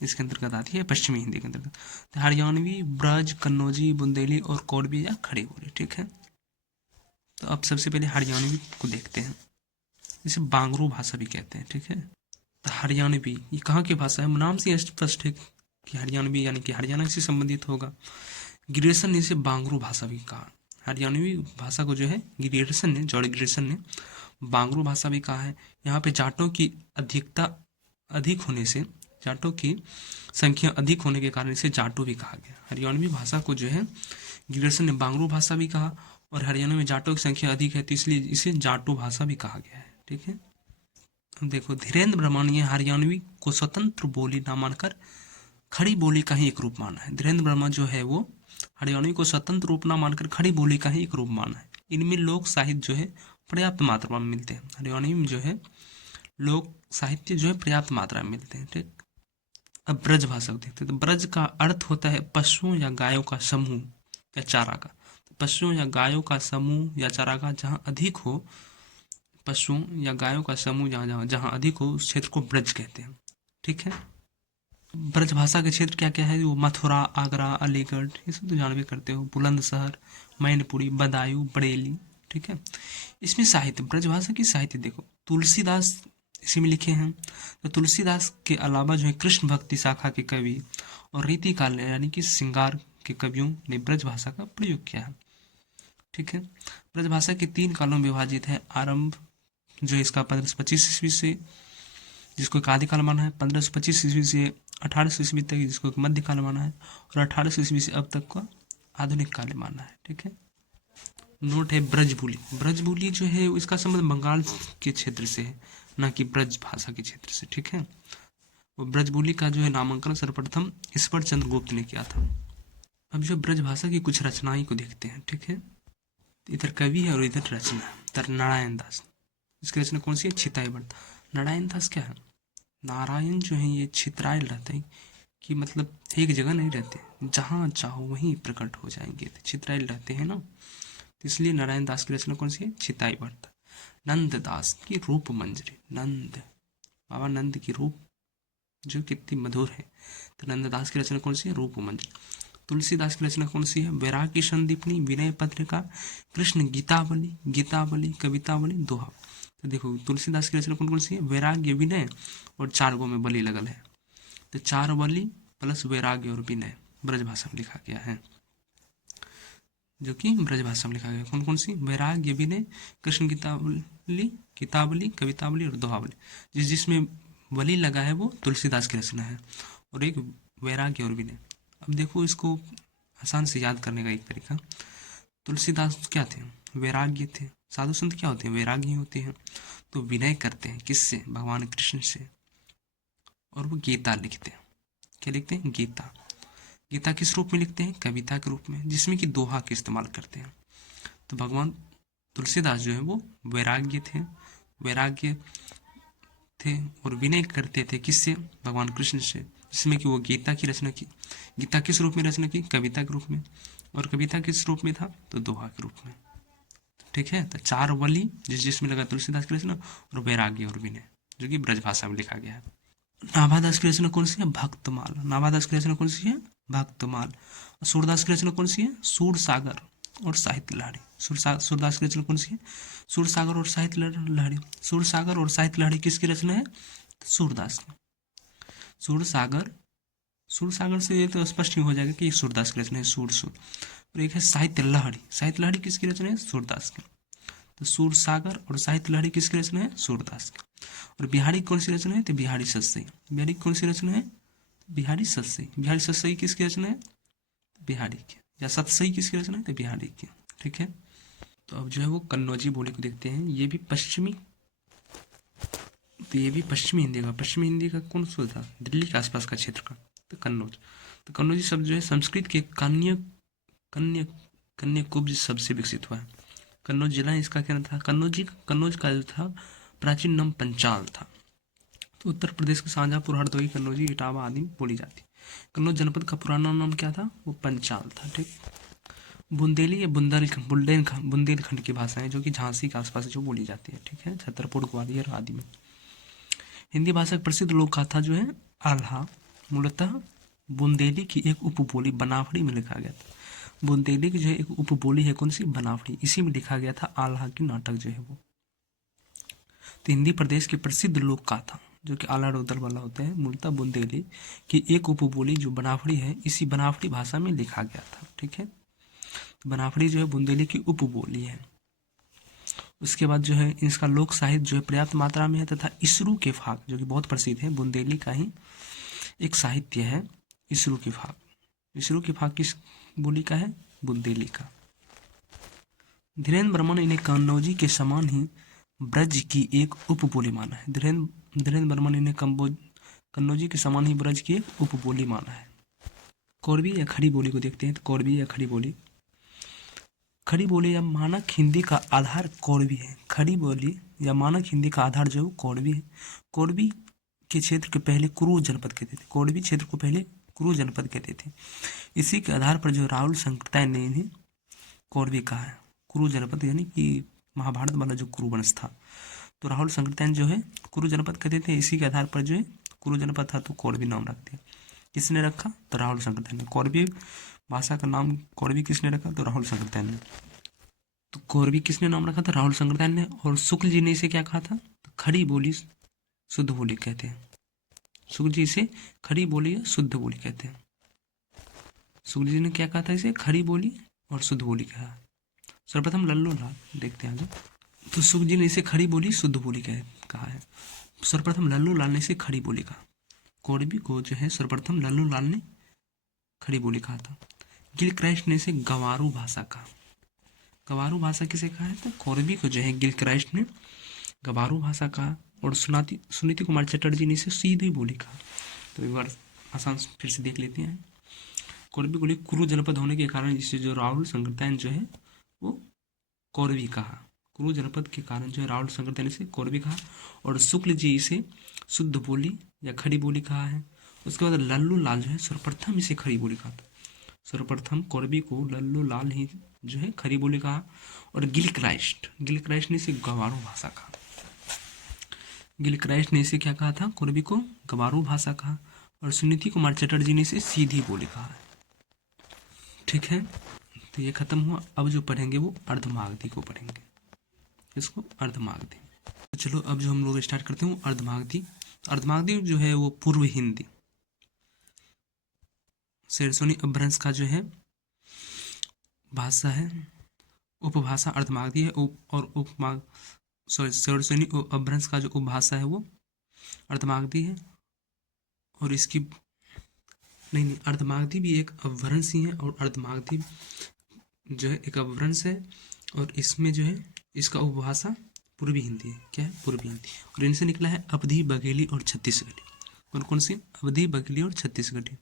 इसके अंतर्गत आती है, पश्चिमी हिंदी के अंतर्गत। तो हरियाणवी, ब्रज, कन्नौजी, बुंदेली और कौड़वी या खड़ी बोली, ठीक है। तो अब सबसे पहले हरियाणवी को देखते हैं। इसे बांगरू भाषा भी कहते हैं, ठीक है। तो हरियाणवी ये कहाँ की भाषा है? नाम से स्पष्ट है कि हरियाणवी यानी कि हरियाणा से संबंधित होगा। गिरिसन ने इसे बांगरू भाषा भी कहा। हरियाणवी भाषा को जो है जॉर्ज गिरिसन ने बांगरू भाषा भी कहा है। यहाँ पे जाटों की अधिकता अधिक होने से, जाटों की संख्या अधिक होने के कारण इसे जाटो भी कहा गया। हरियाणवी भाषा को जो है गिरिसन ने बांगरू भाषा भी कहा और हरियाणा में जाटों की संख्या अधिक है तो इसलिए इसे जाटो भाषा भी कहा गया है, ठीक है। देखो, धीरेन्द्र वर्मा ने हरियाणवी को स्वतंत्र बोली न मानकर खड़ी बोली का ही एक रूप माना है। धीरेन्द्र वर्मा जो है वो हरियाणवी को स्वतंत्र रूप न मानकर खड़ी बोली का ही एक रूप माना है। इनमें लोक साहित्य जो है पर्याप्त मात्रा में मिलते हैं। हरियाणवी में जो है लोक साहित्य जो है पर्याप्त मात्रा में मिलते हैं, ठीक। अब ब्रज भाषा को देखते हैं। तो ब्रज का अर्थ होता है पशुओं या गायों का समूह या चारागाह। पशुओं या गायों का समूह या चारागाह जहाँ अधिक हो, पशुओं या गायों का समूह जहाँ अधिक हो उस क्षेत्र को ब्रज कहते हैं, ठीक है। ब्रज भाषा के क्षेत्र क्या क्या है? वो मथुरा, आगरा, अलीगढ़, ये सब तो जान भी करते हो, बुलंदशहर, मैनपुरी, बदायूं, बरेली, ठीक है। इसमें साहित्य, ब्रज भाषा की साहित्य देखो, तुलसीदास इसी में लिखे हैं। तो तुलसीदास के अलावा जो है कृष्ण भक्ति शाखा के कवि और रीतिकाल यानी कि श्रृंगार के कवियों ने ब्रज भाषा का प्रयोग किया है। ठीक है, ब्रज भाषा के 3 कालों में विभाजित है। आरंभ जो इसका 1525 ईस्वी से, जिसको एक आदिकाल माना है, 1525 ईस्वी से 1800 ईस्वी तक, जिसको एक मध्यकाल माना है, और 1800 ईस्वी से अब तक का आधुनिक काल माना है। ठीक है, नोट है ब्रजबोली। ब्रजबोली जो है इसका संबंध बंगाल के क्षेत्र से है, ना कि ब्रज भाषा के क्षेत्र से। ठीक है, वो ब्रजबोली का जो है नामांकन सर्वप्रथम ईश्वर चंद्रगुप्त ने किया था। अब जो ब्रज भाषा की कुछ रचनाएं को देखते हैं। ठीक है, इधर कवि है और इधर रचना है। इधर नारायण दास, इसकी रचना कौन सी है? छिताई बर्त। नारायण दास क्या है? नारायण जो है ये छितरायल रहते हैं, कि मतलब एक जगह नहीं रहते, जहाँ चाहो वहीं प्रकट हो जाएंगे, तो छितरायल रहते हैं ना, तो इसलिए नारायण दास की रचना कौन सी है? छिताई बर्त। नंद दास की रूप मंजरी, नंद बाबा नंद की रूप जो कितनी मधुर है, तो नंददास की रचना कौन सी है? रूप मंजरी। तुलसीदास की रचना कौन सी है? वैराग्य संदीपनी, विनय पत्रिका, कृष्ण गीतावली, गीतावली, कवितावली, दोहा। तो देखो तुलसीदास की रचना कौन कौन सी है? वैराग्य, विनय और 4 गो में बलि लगल है, तो 4 बलि प्लस वैराग्य और विनय ब्रज भाषा में लिखा गया है, जो कि ब्रज भाषा में लिखा गया। कौन कौन सी? वैराग्य, विनय, कृष्ण गीतावली, कितावली, कवितावली और दोहावली। जिसमें बलि लगा है वो तुलसीदास की रचना है, और एक वैराग्य और विनय। अब देखो इसको आसान से याद करने का एक तरीका, तुलसीदास क्या थे? वैराग्य थे। साधु संत क्या होते हैं? वैराग्य होते हैं। तो विनय करते हैं किससे? भगवान कृष्ण से। और वो गीता लिखते हैं। क्या लिखते हैं? गीता। गीता किस रूप में लिखते हैं? कविता के रूप में, जिसमें कि दोहा का इस्तेमाल करते हैं। तो भगवान तुलसीदास जो है वो वैराग्य थे, वैराग्य थे और विनय करते थे किससे? भगवान कृष्ण से, जिसमें कि वो गीता की रचना की। गीता किस रूप में रचना की? कविता के रूप में। और कविता किस रूप में था? तो दोहा के रूप में। ठीक है, तो 4 वली जिसमें लगा तुलसीदास की रचना, और वैराग्य और विनय, जो कि ब्रज भाषा में लिखा गया है। नाभादास की रचना कौन सी है? भक्तमाल। नाभादास की रचना कौन सी है? भक्तमाल। सूरदास की रचना कौन सी है? सूर सागर और साहित्य लहरी। सूरदास की रचना कौन सी है? सूर सागर और साहित्य लहरी। सूर सागर और साहित्य लहरी किसकी रचना है? सूरदास की। सूर सागर, सूर सागर से ये तो स्पष्ट ही हो जाएगा कि सूरदास की रचना है, सूर। और एक है साहित्य लहरी। साहित्य लहरी किसकी रचना है? सूरदास की। तो सूर सागर और साहित्य लहरी किसकी रचना है? सूरदास की। और बिहारी कौन सी रचना है? तो बिहारी सतसई। बिहारी कौन सी रचना है? बिहारी सतसई। बिहारी सतसई किसकी रचना है? बिहारी की। या सतसई किसकी रचना है? तो बिहारी की। ठीक है, तो अब जो है वो कन्नौजी बोली को देखते हैं। ये भी पश्चिमी हिंदी का, पश्चिमी हिंदी का कौन सा था? दिल्ली के आसपास का क्षेत्र का, तो कन्नौज। तो कन्नौजी शब्द जो है संस्कृत के कन्याकुब्ज शब्द से विकसित हुआ है। कन्नौज जिला इसका क्या था? कन्नौज का जो था प्राचीन नाम पंचाल था। तो उत्तर प्रदेश के शाहजहाँपुर, हरदोई, कन्नौजी, इटावा आदि बोली जाती। कन्नौज जनपद का पुराना नाम क्या था? वो पंचाल था। ठीक, बुंदेली या बुंदेलखंड की भाषा है, जो कि झांसी के आसपास जो बोली जाती है। ठीक है, छतरपुर, ग्वालियर आदि में। हिंदी भाषा की प्रसिद्ध लोक गाथा जो है आल्हा, मूलतः बुंदेली की एक उपबोली बनावड़ी में लिखा गया था। बुंदेली की जो है एक उपबोली है, कौन सी? बनावड़ी। इसी में लिखा गया था आल्हा की नाटक जो है वो। तो हिंदी प्रदेश के प्रसिद्ध लोक गाथा जो कि आला रुदल वाला होते हैं, मूलतः बुंदेली की एक उपबोली जो बनावड़ी है, इसी बनावड़ी भाषा में लिखा गया था। ठीक है, बनावड़ी जो है बुंदेली की उपबोली है। उसके बाद जो है इसका लोक साहित्य जो है पर्याप्त मात्रा में है, तथा इसरू के फाग जो कि बहुत प्रसिद्ध है, बुंदेली का ही एक साहित्य है इसरू की फाग। इसरू की फाग किस बोली का है? बुंदेली का। धीरेन्द्र बर्मन इन्हें कन्नौजी के समान ही ब्रज की एक उपबोली माना है। धीरेन्द्र बर्मन इन्हें कन्नौजी के समान ही ब्रज की एक उपबोली माना है। कौरवी या खड़ी बोली को देखते हैं। तो कौरवी या खड़ी बोली, खड़ी बोली या मानक हिंदी का आधार कौरवी है। खड़ी बोली या मानक हिंदी का आधार जो है कौरवी है। कौरवी के क्षेत्र के पहले कुरु जनपद कहते थे। कौरवी क्षेत्र को पहले कुरु जनपद कहते थे। इसी के आधार पर जो राहुल संकृताय ने इन्हें कौरवी कहा है। कुरु जनपद यानी कि महाभारत वाला जो कुरु वंश था, तो राहुल संकृताय जो है कुरु जनपद कहते थे। इसी के आधार पर जो है कुरु जनपद था तो कौरवी नाम रख दिया। किसने रखा? तो राहुल संकृताय ने। कौरवी भाषा का नाम कौरवी किसने रखा? तो राहुल संकृताय ने। तो कौरवी किसने नाम रखा था? राहुल संकृताय ने। और शुक्ल जी ने इसे क्या कहा था? तो खड़ी बोली शुद्ध बोली कहते हैं। शुक्ल जी इसे खड़ी बोली या शुद्ध बोली कहते हैं। शुक्ल जी ने क्या कहा था, इसे खड़ी बोली और शुद्ध बोली कहा। सर्वप्रथम लल्लू लाल देखते हैं आगे। तो शुक्ल जी ने इसे खड़ी बोली शुद्ध बोली कहा है। सर्वप्रथम लल्लू लाल ने इसे खड़ी बोली कहा। कौरवी को जो है सर्वप्रथम लल्लू लाल ने खड़ी बोली कहा था। गिलक्राइस्ट ने इसे गंवारू भाषा कहा। गंवारू भाषा किसे कहा है, तो कौरवी को जो है गिलक्राइस्ट ने गंवारू भाषा कहा। और सुनीति कुमार चटर्जी ने इसे सीधी बोली कहा। तो एक बार आसान फिर से देख लेते हैं। कौरवी बोली कुरु जनपद होने के कारण जिसे जो राहुल संकृत्यायन जो है वो कौरवी कहा। कुरु जनपद के कारण जो है राहुल संकृत्यायन इसे कौरवी कहा। और शुक्ल जी इसे शुद्ध बोली या खड़ी बोली कहा है। उसके बाद लल्लू लाल जो है सर्वप्रथम इसे खड़ी बोली कहा था। सर्वप्रथम कौरवी को लल्लू लाल ही जो है खड़ी बोली कहा। और गिलक्राइस्ट ने इसे गंवारू भाषा कहा। गिलक्राइस्ट ने इसे क्या कहा था, कौरवी को गंवारू भाषा कहा। और सुनीति कुमार चटर्जी ने इसे सीधी बोली कहा है। ठीक है, तो ये खत्म हुआ। अब जो पढ़ेंगे वो अर्धमागधी को पढ़ेंगे। इसको अर्धमागधी। तो चलो अब जो हम लोग स्टार्ट करते हैं वो अर्धमागधी। अर्धमागधी जो है वो पूर्व हिंदी शेरसोनी अपभ्रंश का जो है भाषा है। उपभाषा अर्धमागधी है। और शेरसोनी अपभ्रंश का जो उपभाषा है वो अर्धमागधी है। और इसकी नहीं अर्धमागधी भी एक अपभ्रंश ही है। और अर्धमागधी जो है एक अपभ्रंश है। और इसमें जो है इसका उपभाषा पूर्वी हिंदी है। क्या है, पूर्वी हिंदी। और इनसे निकला है अवधी, बघेली और छत्तीसगढ़ी। कौन कौन सी, अवधी, बघेली और छत्तीसगढ़ी।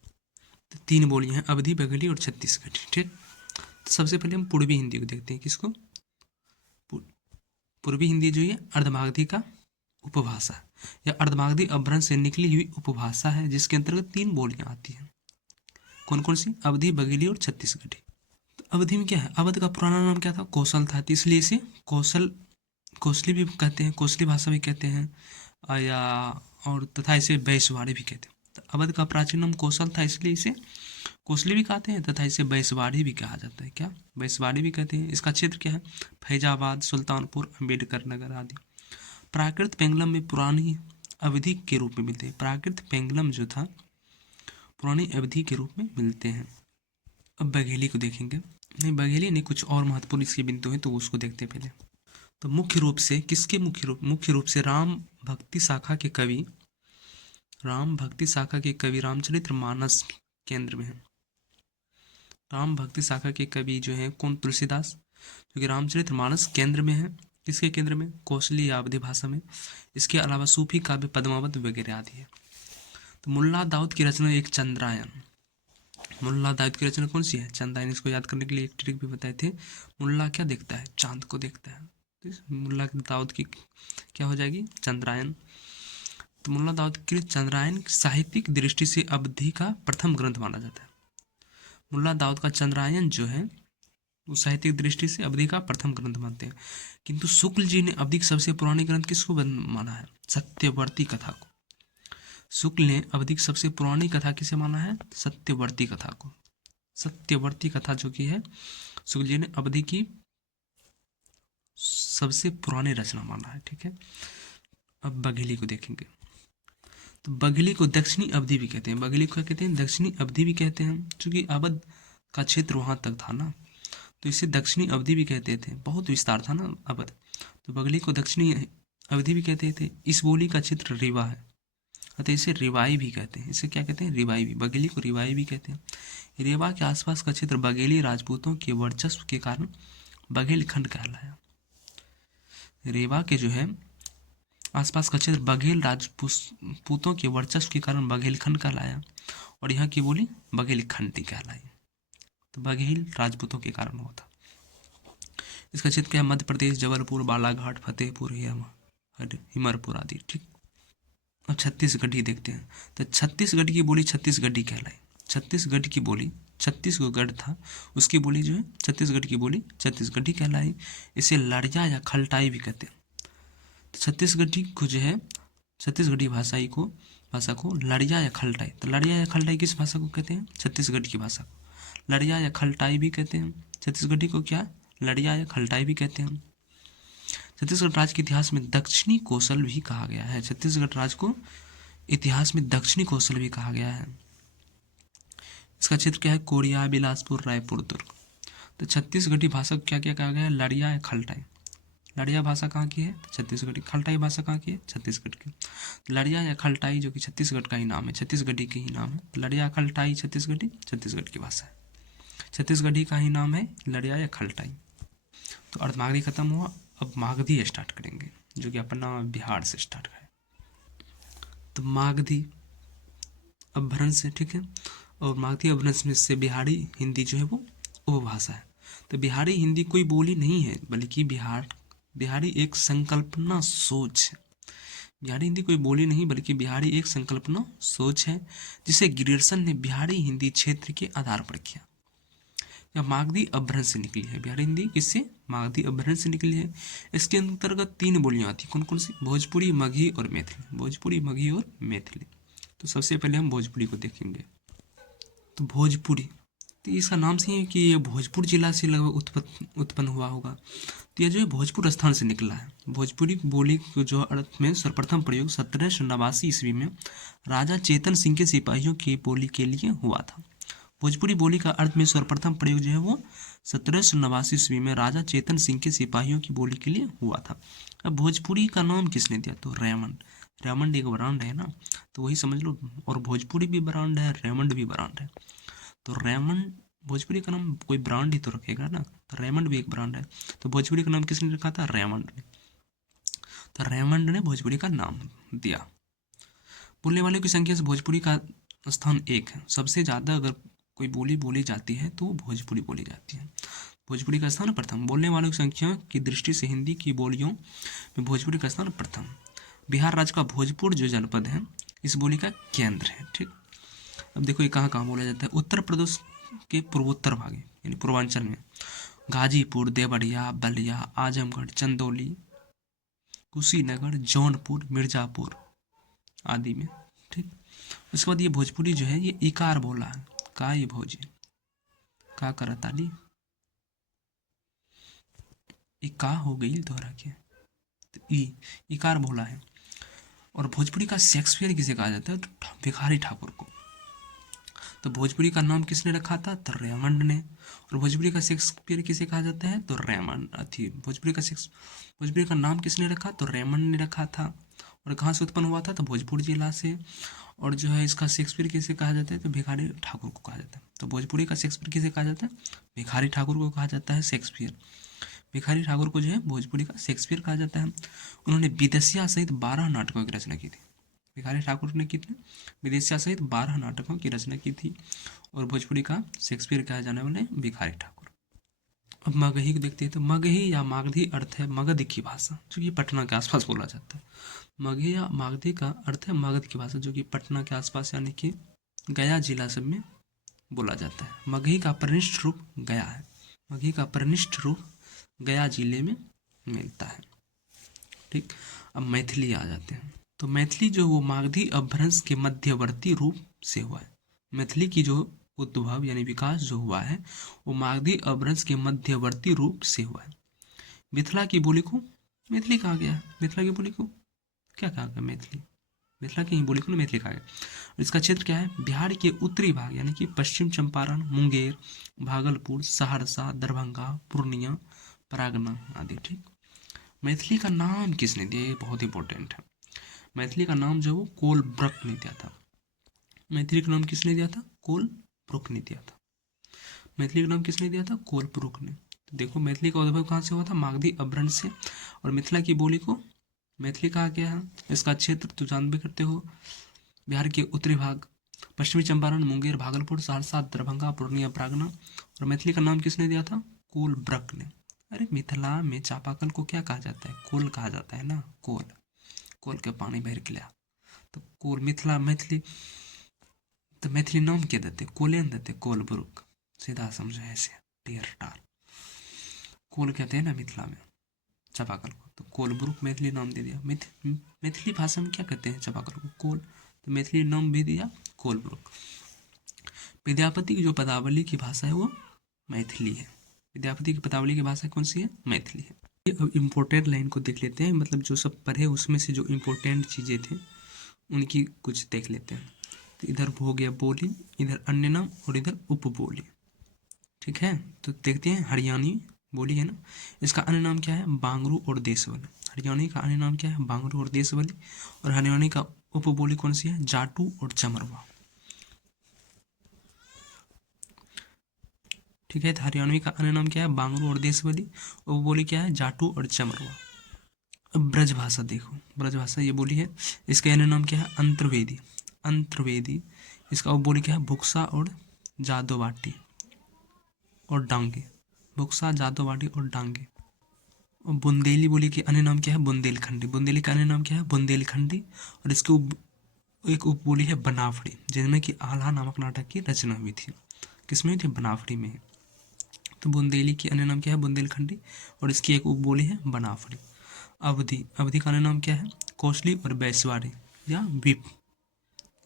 तो 3 बोलियां हैं, अवधी, बघेली और छत्तीसगढ़ी। ठीक, तो सबसे पहले हम पूर्वी हिंदी को देखते हैं। किसको, पूर्वी हिंदी जो है अर्धमागधी का उपभाषा या अर्धमागधी अपभ्रंश से निकली हुई उपभाषा है, जिसके अंतर्गत 3 बोलियां आती हैं। कौन कौन सी, अवधी, बघेली और छत्तीसगढ़ी। तो अवधी में क्या है, अवध का पुराना नाम क्या था, कौशल था। तो इसलिए इसे कोसली भी कहते हैं, कोसली भाषा भी कहते हैं या और तथा इसे बैसवाड़ी भी कहते हैं। तो अवध का प्राचीन नाम कौशल था, इसलिए इसे कोसली भी कहते हैं तथा इसे बैसवाड़ी भी कहा जाता है। क्या, बैसवाड़ी भी कहते हैं। इसका क्षेत्र क्या है, फैजाबाद, सुल्तानपुर, अम्बेडकर नगर आदि। प्राकृत पेंगलम में पुरानी अवधि के रूप में मिलते हैं। प्राकृत पेंगलम जो था पुरानी अवधि के रूप में मिलते हैं। अब बघेली को देखेंगे। नहीं, बघेली नहीं, कुछ और महत्वपूर्ण इसके बिंदु हैं, तो उसको देखते हैं पहले। तो मुख्य रूप से किसके मुख्य रूप से राम भक्ति शाखा के कवि रामचरित्र मानस केंद्र में है। राम भक्ति शाखा के कवि जो है कौन, तुलसीदास, जो कि रामचरित्र मानस केंद्र में है। किसके केंद्र में, कौशली या अवधी भाषा में। इसके अलावा सूफी काव्य पद्मावत वगैरह आदि है। तो मुल्ला दाऊद की रचना एक चंद्रायन। मुल्ला दाऊद की रचना कौन सी है, चंद्रायन। इसको याद करने के लिए एक ट्रिक भी बताए थे। मुल्ला क्या देखता है, चांद को देखता है। मुल्ला दाऊद की क्या हो जाएगी, चंद्रायन। तो मुल्ला दाऊद की चंद्रायन साहित्यिक दृष्टि से अवधी का प्रथम ग्रंथ माना जाता है। मुल्ला दाऊद का चंद्रायन जो है वो साहित्यिक दृष्टि से अवधी का प्रथम ग्रंथ मानते हैं। किंतु शुक्ल जी ने अवधी का सबसे पुराने ग्रंथ किसको माना है, सत्यवर्ती कथा को। शुक्ल ने अवधी की सबसे पुरानी कथा किसे माना है, सत्यवर्ती कथा को। सत्यवर्ती कथा जो कि है शुक्ल जी ने अवधी की सबसे पुरानी रचना माना है। ठीक है, अब बघेली को देखेंगे। तो बघेली को दक्षिणी अवधी भी कहते हैं। बघेली को क्या कहते हैं, दक्षिणी अवधी भी कहते हैं, क्योंकि अवध का क्षेत्र वहां तक था ना, तो इसे दक्षिणी अवधी भी कहते थे। बहुत विस्तार था ना अवध, तो बघेली को दक्षिणी अवधी भी कहते थे। इस बोली का क्षेत्र रीवा है, अतः इसे रिवाई भी कहते हैं। इसे क्या कहते हैं, रिवाई भी। बघेली को रिवाई भी कहते हैं। रेवा के आसपास का क्षेत्र बघेली राजपूतों के वर्चस्व के कारण बघेलखंड कहलाया। रेवा के जो है आसपास का क्षेत्र बघेल राजपूतों के वर्चस्व के कारण बघेलखंड कहलाया। और यहाँ की बोली बघेलखंडी कहलाई। तो बघेल राजपूतों के कारण हुआ था। इसका क्षेत्र क्या है, मध्य प्रदेश, जबलपुर, बालाघाट, फतेहपुर, हिमरपुर आदि। ठीक, अब छत्तीसगढ़ी देखते हैं। तो छत्तीसगढ़ की बोली छत्तीसगढ़ी कहलाई। छत्तीसगढ़ की बोली, छत्तीस को गढ़ था, उसकी बोली जो है छत्तीसगढ़ की बोली छत्तीसगढ़ी कहलाई। इसे लड़िया या खलटाई भी कहते हैं। तो छत्तीसगढ़ी को जो है छत्तीसगढ़ी भाषा को लड़िया या खलटाई। तो लड़िया या खलटाई किस भाषा को कहते हैं, छत्तीसगढ़ की भाषा को लड़िया या खलटाई भी कहते हैं। छत्तीसगढ़ी को क्या, लड़िया या खलटाई भी कहते हैं। छत्तीसगढ़ राज्य के इतिहास में दक्षिणी कौशल भी कहा गया है। छत्तीसगढ़ राज्य को इतिहास में दक्षिणी कौशल भी कहा गया है। इसका क्षेत्र क्या है? कोरिया, बिलासपुर, रायपुर, दुर्ग। तो छत्तीसगढ़ी भाषा को क्या क्या कहा गया है? लड़िया या खलटाई। लड़िया भाषा कहाँ की है? तो छत्तीसगढ़ी। खलटाई भाषा कहाँ की है? छत्तीसगढ़ की। लड़िया या खलटाई जो कि छत्तीसगढ़ का ही नाम है, छत्तीसगढ़ी की ही नाम है। लड़िया खलटाई छत्तीसगढ़ी, छत्तीसगढ़ की भाषा है। छत्तीसगढ़ी का ही नाम है लड़िया या खलटाई। तो अर्धमागधी खत्म हुआ, अब मागधी स्टार्ट करेंगे, जो कि अपना बिहार से स्टार्ट करें। तो मागधी अपभ्रंश है, ठीक है। और मागधी अपभ्रंश में से बिहारी हिंदी जो है वो उपभाषा है। तो बिहारी हिंदी कोई बोली नहीं है, बल्कि बिहारी एक संकल्पना सोच है। बिहारी हिंदी कोई बोली नहीं, बल्कि बिहारी एक संकल्पना सोच है, जिसे ग्रियर्सन ने बिहारी हिंदी क्षेत्र के आधार पर किया। यह मागधी अपभ्रंश से निकली है। बिहारी हिंदी किससे? मागधी अपभ्रंश से निकली है। इसके अंतर्गत 3 बोलियां आती, कौन कौन सी? भोजपुरी, मगही और मैथिली। भोजपुरी, मगही और मैथिली। तो सबसे पहले हम भोजपुरी को देखेंगे। तो भोजपुरी, तो इसका नाम से ही है कि ये भोजपुर जिला से लगभग उत्पन्न हुआ होगा। तो यह जो है भोजपुर स्थान से निकला है। भोजपुरी बोली को जो अर्थ में सर्वप्रथम प्रयोग 1789 ईस्वी में राजा चेतन सिंह के सिपाहियों की बोली के लिए हुआ था। भोजपुरी बोली का अर्थ में सर्वप्रथम प्रयोग जो है वो 1789 ईस्वी में राजा चेतन सिंह के सिपाहियों की बोली के लिए हुआ था। अब भोजपुरी का नाम किसने दिया? तो रेमंड। रेमंड एक ब्रांड है ना, तो वही समझ लो। और भोजपुरी भी ब्रांड है, रेमंड भी ब्रांड है। तो रेमंड, भोजपुरी का नाम कोई ब्रांड ही तो रखेगा ना, तो रेमंड भी एक ब्रांड है। तो भोजपुरी का नाम किसने रखा था? रेमंड ने। तो रेमंड ने भोजपुरी का नाम दिया। बोलने वालों की संख्या से भोजपुरी का स्थान 1 है। सबसे ज़्यादा अगर कोई बोली बोली जाती है तो भोजपुरी बोली जाती है। भोजपुरी का स्थान प्रथम। बोलने वालों की संख्या की दृष्टि से हिंदी की बोलियों में भोजपुरी का स्थान प्रथम। बिहार राज्य का भोजपुर जो जनपद है इस बोली का केंद्र है, ठीक। अब देखो ये कहाँ कहाँ बोला जाता है। उत्तर प्रदेश के पूर्वोत्तर भाग यानी पूर्वांचल में गाजीपुर, देवरिया, बलिया, आजमगढ़, चंदौली, कुशीनगर, जौनपुर, मिर्जापुर आदि में, ठीक। उसके बाद ये भोजपुरी जो है ये इकार बोला है। का ये भोजी का करताली का हो गई दोहरा के, तो इकार बोला है। और भोजपुरी का शेक्सपियर किसे कहा जाता है? तो भिखारी ठाकुर को। तो भोजपुरी का नाम किसने रखा था? तो रेमंड ने। और भोजपुरी का शेक्सपियर किसे कहा जाता है? तो रेमंड अथी भोजपुरी का नाम किसने रखा? तो रेमंड ने रखा था। और कहाँ से उत्पन्न हुआ था? तो भोजपुर जिला से। और जो है इसका शेक्सपियर किसे कहा जाता है? तो भिखारी ठाकुर को कहा जाता है। तो भोजपुरी का शेक्सपियर किसे कहा जाता है? भिखारी ठाकुर को कहा जाता है शेक्सपियर। भिखारी ठाकुर को जो है भोजपुरी का शेक्सपियर कहा जाता है। उन्होंने विदेशिया सहित 12 नाटकों की रचना की थी। भिखारी ठाकुर ने कितने? विदेशिया सहित 12 नाटकों की रचना की थी। और भोजपुरी का शेक्सपियर कहा जाने वाले भिखारी ठाकुर। अब मगही को देखते हैं। तो मगही या मागधी अर्थ है मगध की भाषा, जो कि पटना के आसपास बोला जाता है। मगही या मागधी का अर्थ है मगध की भाषा, जो कि पटना के आसपास यानी कि गया जिला सब में बोला जाता है। मगही का परिनिष्ठ रूप गया है। मगही का परिनिष्ठ रूप गया जिले में मिलता है, ठीक। अब मैथिली आ जाते हैं। तो मैथिली जो वो मागधी अपभ्रंश के मध्यवर्ती रूप से हुआ है। मैथिली की जो उद्भव यानी विकास जो हुआ है वो मागधी अपभ्रंश के मध्यवर्ती रूप से हुआ है। मिथिला की बोली को मैथिली कहा गया है। मिथिला की बोली को क्या कहा गया? मैथिली। मिथिला की ही बोली को मैथिली कहा गया। और इसका क्षेत्र क्या है? बिहार के उत्तरी भाग यानी कि पश्चिम चंपारण, मुंगेर, भागलपुर, सहरसा, दरभंगा, पूर्णिया, परागना आदि, ठीक। मैथिली का नाम किसने दिया? ये बहुत इंपॉर्टेंट है। मैथिली का नाम जो वो कोलब्रुक ने दिया था। मैथिली का नाम किसने दिया था? कोलब्रुक ने दिया था। मैथिली का नाम किसने दिया था? कोलब्रुक ने। तो देखो मैथिली का उद्भव कहाँ से हुआ था? मागधी अपभ्रंश से। और मिथिला की बोली को मैथिली कहा गया है। इसका क्षेत्र तो जानबे करते हो, बिहार के उत्तरी भाग, पश्चिमी चंपारण, मुंगेर, भागलपुर, सहरसा, दरभंगा, पूर्णिया, परागना। और मैथिली का नाम किसने दिया था? कोलब्रुक ने। अरे मिथिला में चापाकल को क्या कहा जाता है? कोल कहा जाता है ना, कोल। कोल के पानी भर के लिया तो कोल। मैथिली तो मैथिली नाम क्या देते? कोलेन देते, कोलब्रुक। सीधा समझो ऐसे टेर टार। कोल कहते हैं ना मिथिला में चापाकल को, तो कोलब्रुक मैथिली नाम दे दिया। मैथिली भाषा में क्या कहते हैं चापाकल को? कोल। तो मैथिली नाम भी दिया कोलब्रुक। विद्यापति की जो पदावली की भाषा है वो मैथिली है। विद्यापति की पदावली की भाषा कौन सी है? मैथिली है। अब इम्पोर्टेंट लाइन को देख लेते हैं, मतलब जो सब पढ़े उसमें से जो इम्पोर्टेंट चीज़ें थे उनकी कुछ देख लेते हैं। तो इधर हो गया बोली, इधर अन्य नाम और इधर उपबोली। ठीक है, तो देखते हैं हरियाणी बोली है ना, इसका अन्य नाम क्या है, बांगरू और देशवली। हरियाणी का अन्य नाम क्या है, बांगरू और देशवली। और हरियाणी का उपबोली कौन सी है, जाटू और चमरवा। ठीक है, तो हरियाणवी का अन्य नाम क्या है, बांगरू और देशवली। उपबोली क्या है, जाटू और चमरवा। अब ब्रजभाषा देखो, ब्रजभाषा ये बोली है, इसका अन्य नाम क्या है, अंतर्वेदी। अंतर्वेदी। इसका उपबोली क्या है, बुक्सा और जादोवाटी और डांगे। बुक्सा, जादोवाटी और डांगे। और बुंदेली बोली की अन्य नाम क्या है, बुंदेलखंडी। बुंदेली का अन्य नाम क्या है, बुंदेलखंडी। और इसकी एक उपबोली है बनावड़ी, जिनमें कि आल्हा नामक नाटक की रचना हुई थी। किसमें हुई थी, बनावड़ी में। तो बुंदेली की अन्य नाम क्या है, बुंदेलखंडी। और इसकी एक उपबोली है बनावड़ी। अवधि, अवधि का अन्य नाम क्या है, कोसली और बैसवाड़ी या विप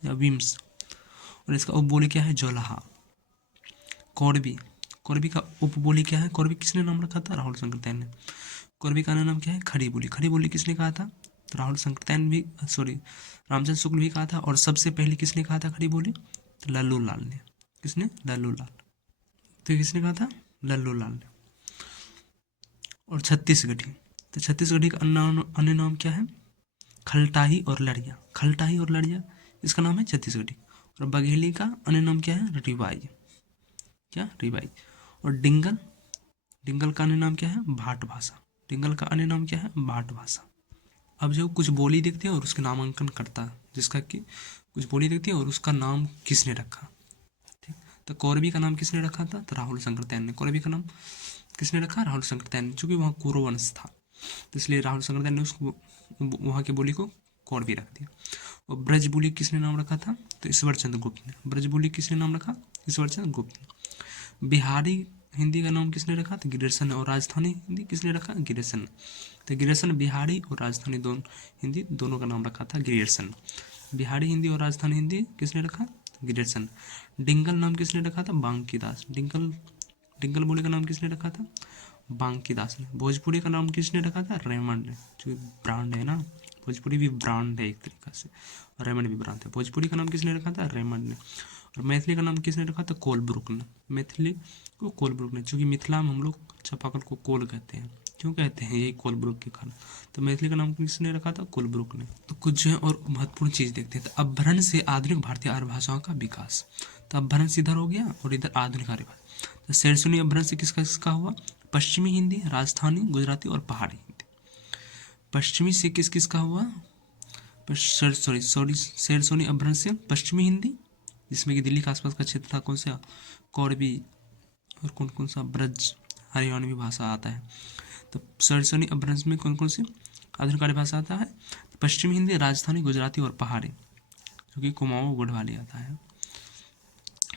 या विम्स। और इसका उपबोली क्या है, जोलाहा। कौरवी, कौरवी का उपबोली क्या है, कौरवी किसने नाम रखा था, राहुल शंकरतैन ने। कौरवी का नाम क्या है, खड़ी बोली। खड़ी बोली किसने कहा था, तो राहुल शंकरतैन भी, सॉरी, रामचंद्र शुक्ल भी कहा था। और सबसे पहले किसने कहा था खड़ी बोली, तो लल्लू लाल ने। किसने, लल्लू लाल। तो किसने कहा था, लल्लू लाल ने। और छत्तीसगढ़ी, तो छत्तीसगढ़ी का अन्य नाम क्या है, खलटाही और लड़िया। खलटाही और लड़िया इसका नाम है छत्तीसगढ़ी। और बघेली का अन्य नाम क्या है, रिवाई। क्या, रिवाई। और डिंगल, डिंगल का अन्य नाम क्या है, भाट भाषा। डिंगल का अन्य नाम क्या है, भाट भाषा। अब जो कुछ बोली देखते हैं और उसके नामांकन करता है, जिसका कि कुछ बोली देखते हैं और उसका नाम किसने रखा। ठीक, तो कौरवी का नाम किसने रखा था, तो राहुल शंकरतैन ने। कौरवी का नाम किसने रखा, राहुल शंकरतैन ने, चूंकि वहाँ कुरु वंश था, तो इसलिए राहुल शंकरतैन ने उसको वहाँ की बोली को कौरवी रख दिया। और ब्रज बोली किसने नाम रखा था, तो ईश्वर चंद्र गुप्त ने। ब्रज बोली किसने नाम रखा, ईश्वर चंद्र गुप्त ने। बिहारी हिंदी का नाम किसने रखा, तो गिरिशन ने। और राजस्थानी हिंदी किसने रखा, गिरिशन ने। तो गिरिशन, बिहारी और राजस्थानी दोनों हिंदी दोनों का नाम रखा था गिरिशन। बिहारी हिंदी और राजस्थानी हिंदी किसने रखा, गिरिशन। डिंगल नाम किसने रखा था, बांकी दास। डिंगल, डिंगल बोली का नाम किसने रखा था, बांकी दास ने। भोजपुरी का नाम किसने रखा था, रेमंड ने। जो ब्रांड है ना, भोजपुरी भी ब्रांड है एक तरीका से, और रेमंड भी ब्रांड है। भोजपुरी का नाम किसने रखा था, रेमंड ने। और मैथिली का नाम किसने रखा था, कोलब्रुक ने। मैथिली को कोलब्रुक ने, क्योंकि मिथिला में हम लोग चापाकल को कोल कहते हैं। क्यों कहते हैं, यही कोलब्रुक के कारण। तो मैथिली का नाम किसने रखा था, कोलब्रुक ने। तो कुछ जो है और महत्वपूर्ण चीज़ देखते हैं। तो अपभ्रंश से आधुनिक भारतीय आर्य भाषाओं का विकास। तो अपभ्रंश इधर हो गया और इधर आधुनिक आर्य भाषा। तो शेरसुनी अपभ्रंश से किसका किसका हुआ, पश्चिमी हिंदी, राजस्थानी, गुजराती और पहाड़ी हिंदी। पश्चिमी से किस किस का हुआ, शेरसोनी अपभ्रंश से पश्चिमी हिंदी, जिसमें कि दिल्ली के आसपास का क्षेत्र था, कौन सा, कौरवी और कौन कौन सा, ब्रज, हरियाणवी भाषा आता है। तो शेरसोनी अपभ्रंश में कौन कौन सी आधुनिक आर्य भाषा आता है, पश्चिमी हिंदी, राजस्थानी, गुजराती और पहाड़ी, जो कि कुमाऊं गढ़वाली आता है।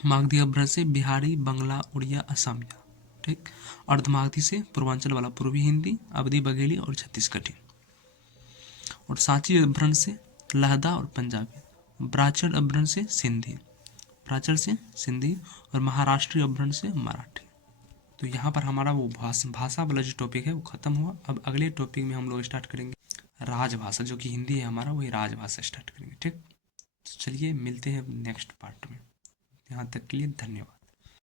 मागधी अपभ्रंश से बिहारी, बंगला, उड़िया, असमिया। ठीक। अर्धमागधी से पूर्वांचल वाला पूर्वी हिंदी, अवधी, बघेली और छत्तीसगढ़ी। और सांची अपभ्रंश से लहदा और पंजाबी। ब्राचर अपभ्रंश से सिंधी, ब्राचर से सिंधी। और महाराष्ट्रीय अपभ्रंश से मराठी। तो यहाँ पर हमारा वो भाषा वाला जो टॉपिक है वो खत्म हुआ। अब अगले टॉपिक में हम लोग स्टार्ट करेंगे राजभाषा, जो कि हिंदी है हमारा, वही राजभाषा स्टार्ट करेंगे। ठीक, तो चलिए मिलते हैं नेक्स्ट पार्ट में। यहाँ तक के लिए धन्यवाद।